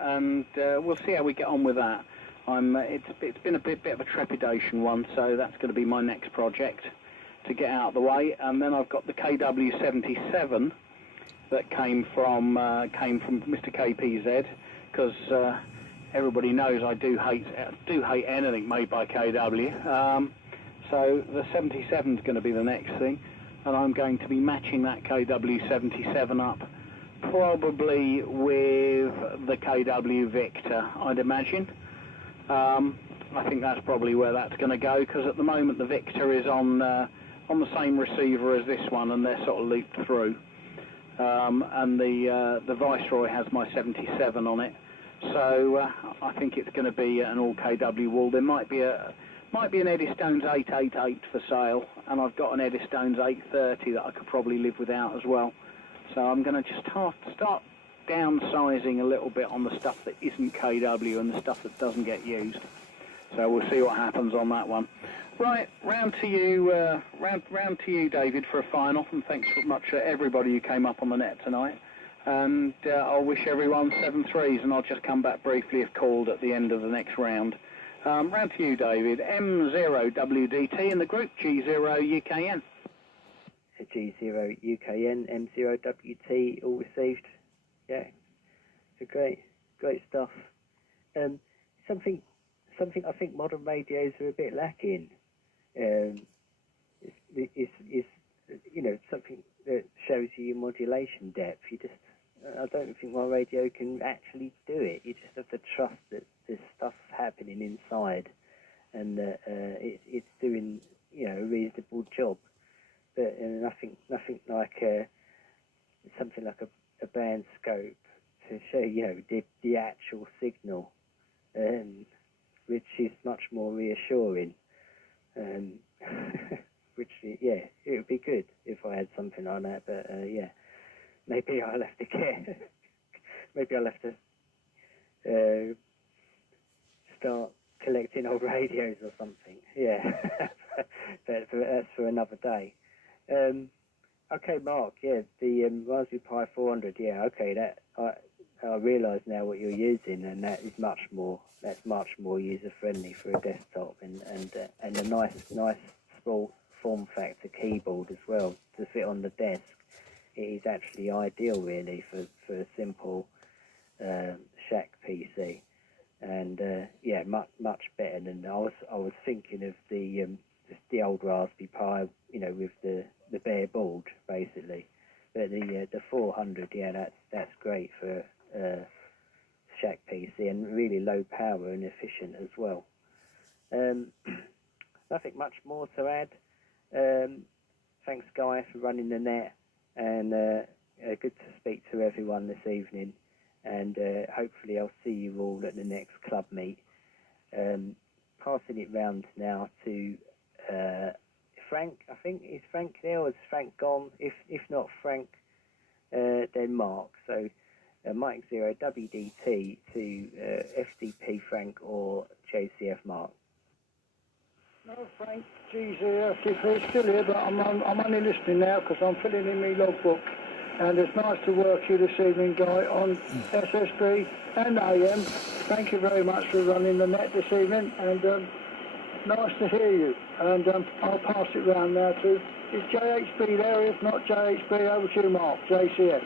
and we'll see how we get on with that. It's been a bit of a trepidation one, so that's going to be my next project to get out of the way. And then I've got the KW77 that came from Mr. KPZ, because everybody knows I do hate anything made by KW. So the 77 is going to be the next thing, and I'm going to be matching that KW77 up probably with the KW Victor, I'd imagine. I think that's probably where that's going to go, because at the moment the Victor is on the same receiver as this one, and they're sort of looped through. And the Viceroy has my 77 on it, so I think it's going to be an all KW wall. There might be an Eddistone's 888 for sale, and I've got an Eddistone's 830 that I could probably live without as well. So I'm going to just start downsizing a little bit on the stuff that isn't KW and the stuff that doesn't get used. So we'll see what happens on that one. Right, round to you, round to you, David, for a final. And thanks so much to everybody who came up on the net tonight. And I'll wish everyone 7 threes, and I'll just come back briefly if called at the end of the next round. Round to you, David. M0WDT in the group, G0UKN. G0UKN, M0WT, all received. Yeah, so great stuff. Something I think modern radios are a bit lacking. Is something that shows you your modulation depth. I don't think my radio can actually do it. You just have to trust that there's stuff happening inside, and it's doing a reasonable job. But nothing like something like a band scope to show the actual signal, which is much more reassuring. Which it would be good if I had something like that. But maybe I'll have to start collecting old radios or something. Yeah, but that's for another day. Okay, Mark. Yeah, the Raspberry Pi 400. Yeah, okay. That I realise now what you're using, and that is much more user friendly for a desktop, and a nice small form factor keyboard as well to fit on the desk. It is actually ideal really for a simple shack PC, and much better than I was thinking of the old Raspberry Pi, with the bare board basically. But the 400, that's great for shack PC, and really low power and efficient as well. Nothing much more to add. Thanks, Guy, for running the net, and good to speak to everyone this evening. And hopefully I'll see you all at the next club meet. Passing it round now to Frank. I think, is Frank there, or is Frank gone? If not Frank, then Mark. So Mike 0 WDT to FDP Frank or JCF Mark. No, Frank, G0 FDP, still here, but I'm only listening now because I'm filling in my logbook. And it's nice to work you this evening, Guy, on SSB and AM. Thank you very much for running the net this evening, and nice to hear you. And I'll pass it round now to, is JHB there? If not JHB, over to you, Mark, JCF.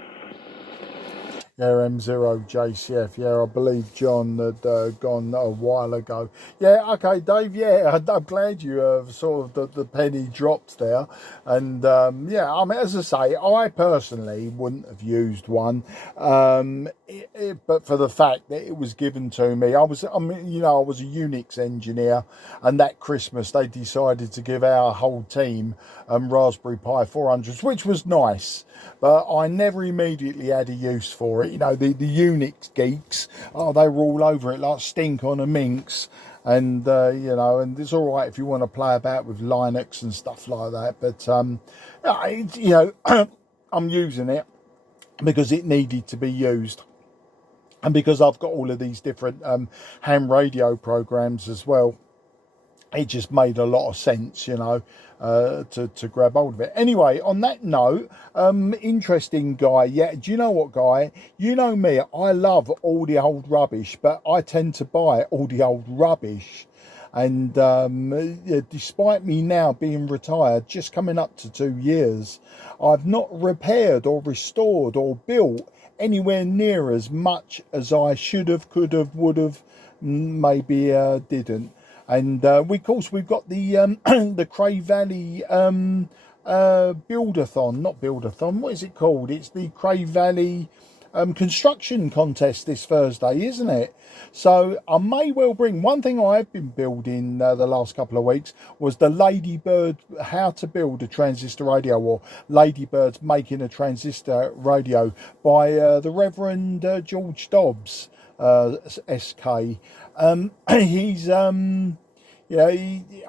Yeah, M0 JCF. Yeah, I believe John had gone a while ago. Yeah, okay, Dave. Yeah, I'm glad you sort of the penny dropped there. And I mean, as I say, I personally wouldn't have used one, but for the fact that it was given to me. I was a Unix engineer, and that Christmas they decided to give our whole team Raspberry Pi 400s, which was nice, but I never immediately had a use for it. The Unix geeks, they were all over it like stink on a minx. And, and it's all right if you want to play about with Linux and stuff like that. But, I'm using it because it needed to be used. And because I've got all of these different ham radio programs as well. it just made a lot of sense, you know, to grab hold of it. Anyway, on that note, interesting guy. Yeah, do you know what, Guy? You know me, I love all the old rubbish, but I tend to buy all the old rubbish. And despite me now being retired, just coming up to 2 years, I've not repaired or restored or built anywhere near as much as I should have, could have, would have, maybe didn't. And of course, we've got the the Cray Valley buildathon, not buildathon. What is it called? It's the Cray Valley construction contest this Thursday, isn't it? So I may well bring one thing I've been building the last couple of weeks was the Ladybird, how to build a transistor radio, or Ladybirds making a transistor radio, by the Reverend George Dobbs, SK. He's yeah,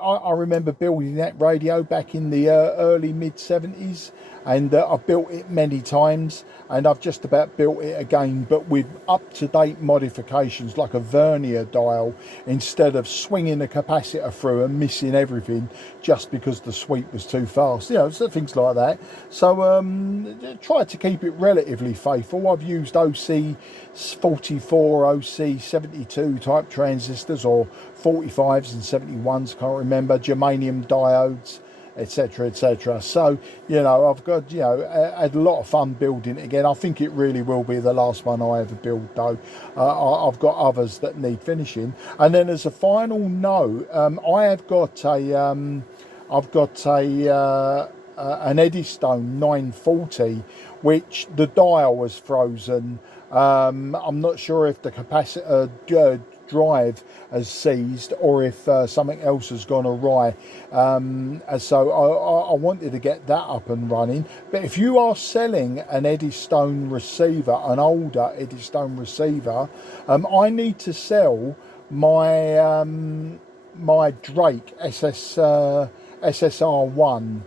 I remember building that radio back in the early mid-70s, and I've built it many times, and I've just about built it again, but with up-to-date modifications like a vernier dial, instead of swinging the capacitor through and missing everything just because the sweep was too fast, you know, so things like that. So try to keep it relatively faithful. I've used OC 44, OC 72 type transistors, or 45s and 71s, can't remember, germanium diodes, etc, etc. So, you know, I've got, you know, had a lot of fun building it again. I think it really will be the last one I ever build, though. I've got others that need finishing. And then as a final note, I have got a I've got an Eddystone 940, which the dial was frozen. I'm not sure if the capacitor drive has seized, or if something else has gone awry, so I wanted to get that up and running. But if you are selling an Eddystone receiver, an older Eddystone receiver, I need to sell my my Drake SSR1,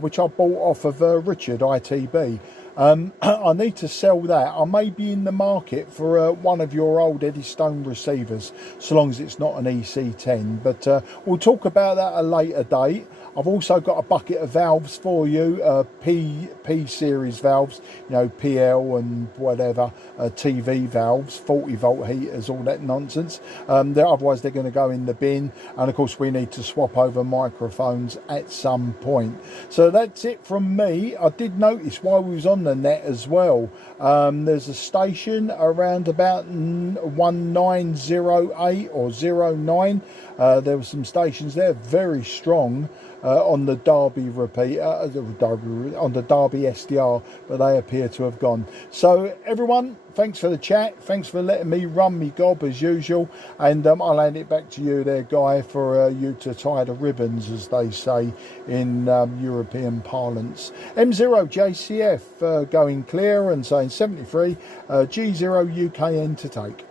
which I bought off of Richard ITB. I need to sell that. I may be in the market for one of your old Eddystone receivers, so long as it's not an EC10, but we'll talk about that at a later date. I've also got a bucket of valves for you, P series valves, you know, PL and whatever, TV valves, 40 volt heaters, all that nonsense. Otherwise they're going to go in the bin, and of course we need to swap over microphones at some point. So that's it from me. I did notice while we was on the net as well, there's a station around about 1908 or 09. There were some stations there, very strong, on the Derby repeat, on the Derby SDR, but they appear to have gone. So everyone, thanks for the chat, thanks for letting me run me gob as usual, and I'll hand it back to you there, Guy, for you to tie the ribbons, as they say in European parlance. M0JCF going clear and saying 73, G0 UKN to take.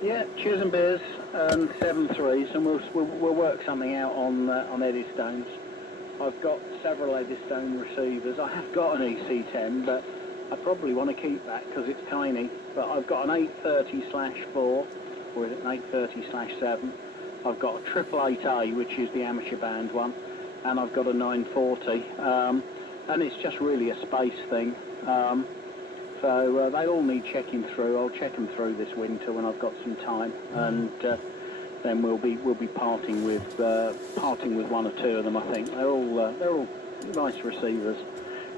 Yeah, cheers and beers, 7-3s, and we'll work something out on Eddystones. I've got several Eddystone receivers. I have got an EC10, but I probably want to keep that because it's tiny. But I've got an 830/4, or is it an 830/7? I've got a 888A, which is the amateur band one, and I've got a 940, and it's just really a space thing. So they all need checking through. I'll check them through this winter when I've got some time, and then we'll be parting with one or two of them. I think they're all nice receivers.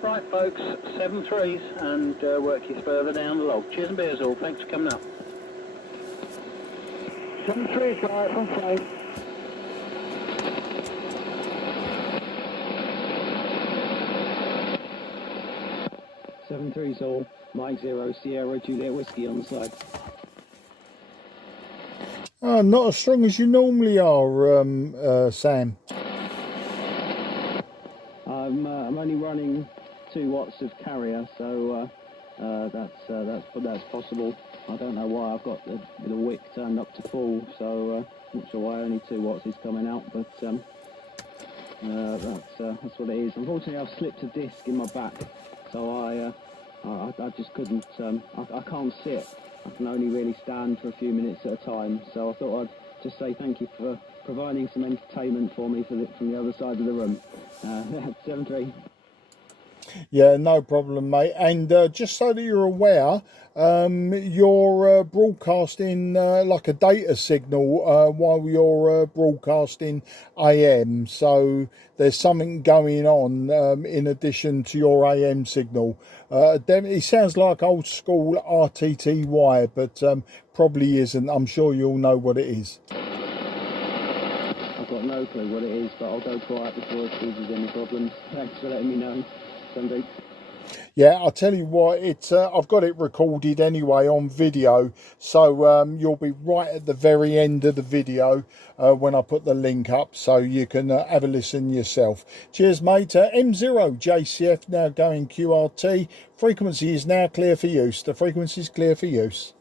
Right, folks, 7-3s, and work you further down the log. Cheers and beers all. Thanks for coming up. 7-3s, guys. On play. 7-3s all. Mike 0 Sierra Juliet Whiskey on the side. Oh, not as strong as you normally are, Sam. I'm only running 2 watts of carrier, so that's possible. I don't know why I've got the wick turned up to full, so not sure why only 2 watts is coming out, but that's what it is. Unfortunately, I've slipped a disc in my back, so I just couldn't. I can't sit. I can only really stand for a few minutes at a time. So I thought I'd just say thank you for providing some entertainment for me from the other side of the room. 7-3. Yeah, no problem, mate. And just so that you're aware, you're broadcasting like a data signal while you're broadcasting AM. So there's something going on in addition to your AM signal. It sounds like old school RTTY, but probably isn't. I'm sure you'll know what it is. I've got no clue what it is, but I'll go quiet before it causes any problems. Thanks for letting me know. Sunday. Yeah, I'll tell you what, it's I've got it recorded anyway on video, so you'll be right at the very end of the video when I put the link up, so you can have a listen yourself. Cheers, mate. M0 JCF now going QRT. Frequency is now clear for use. The frequency is clear for use.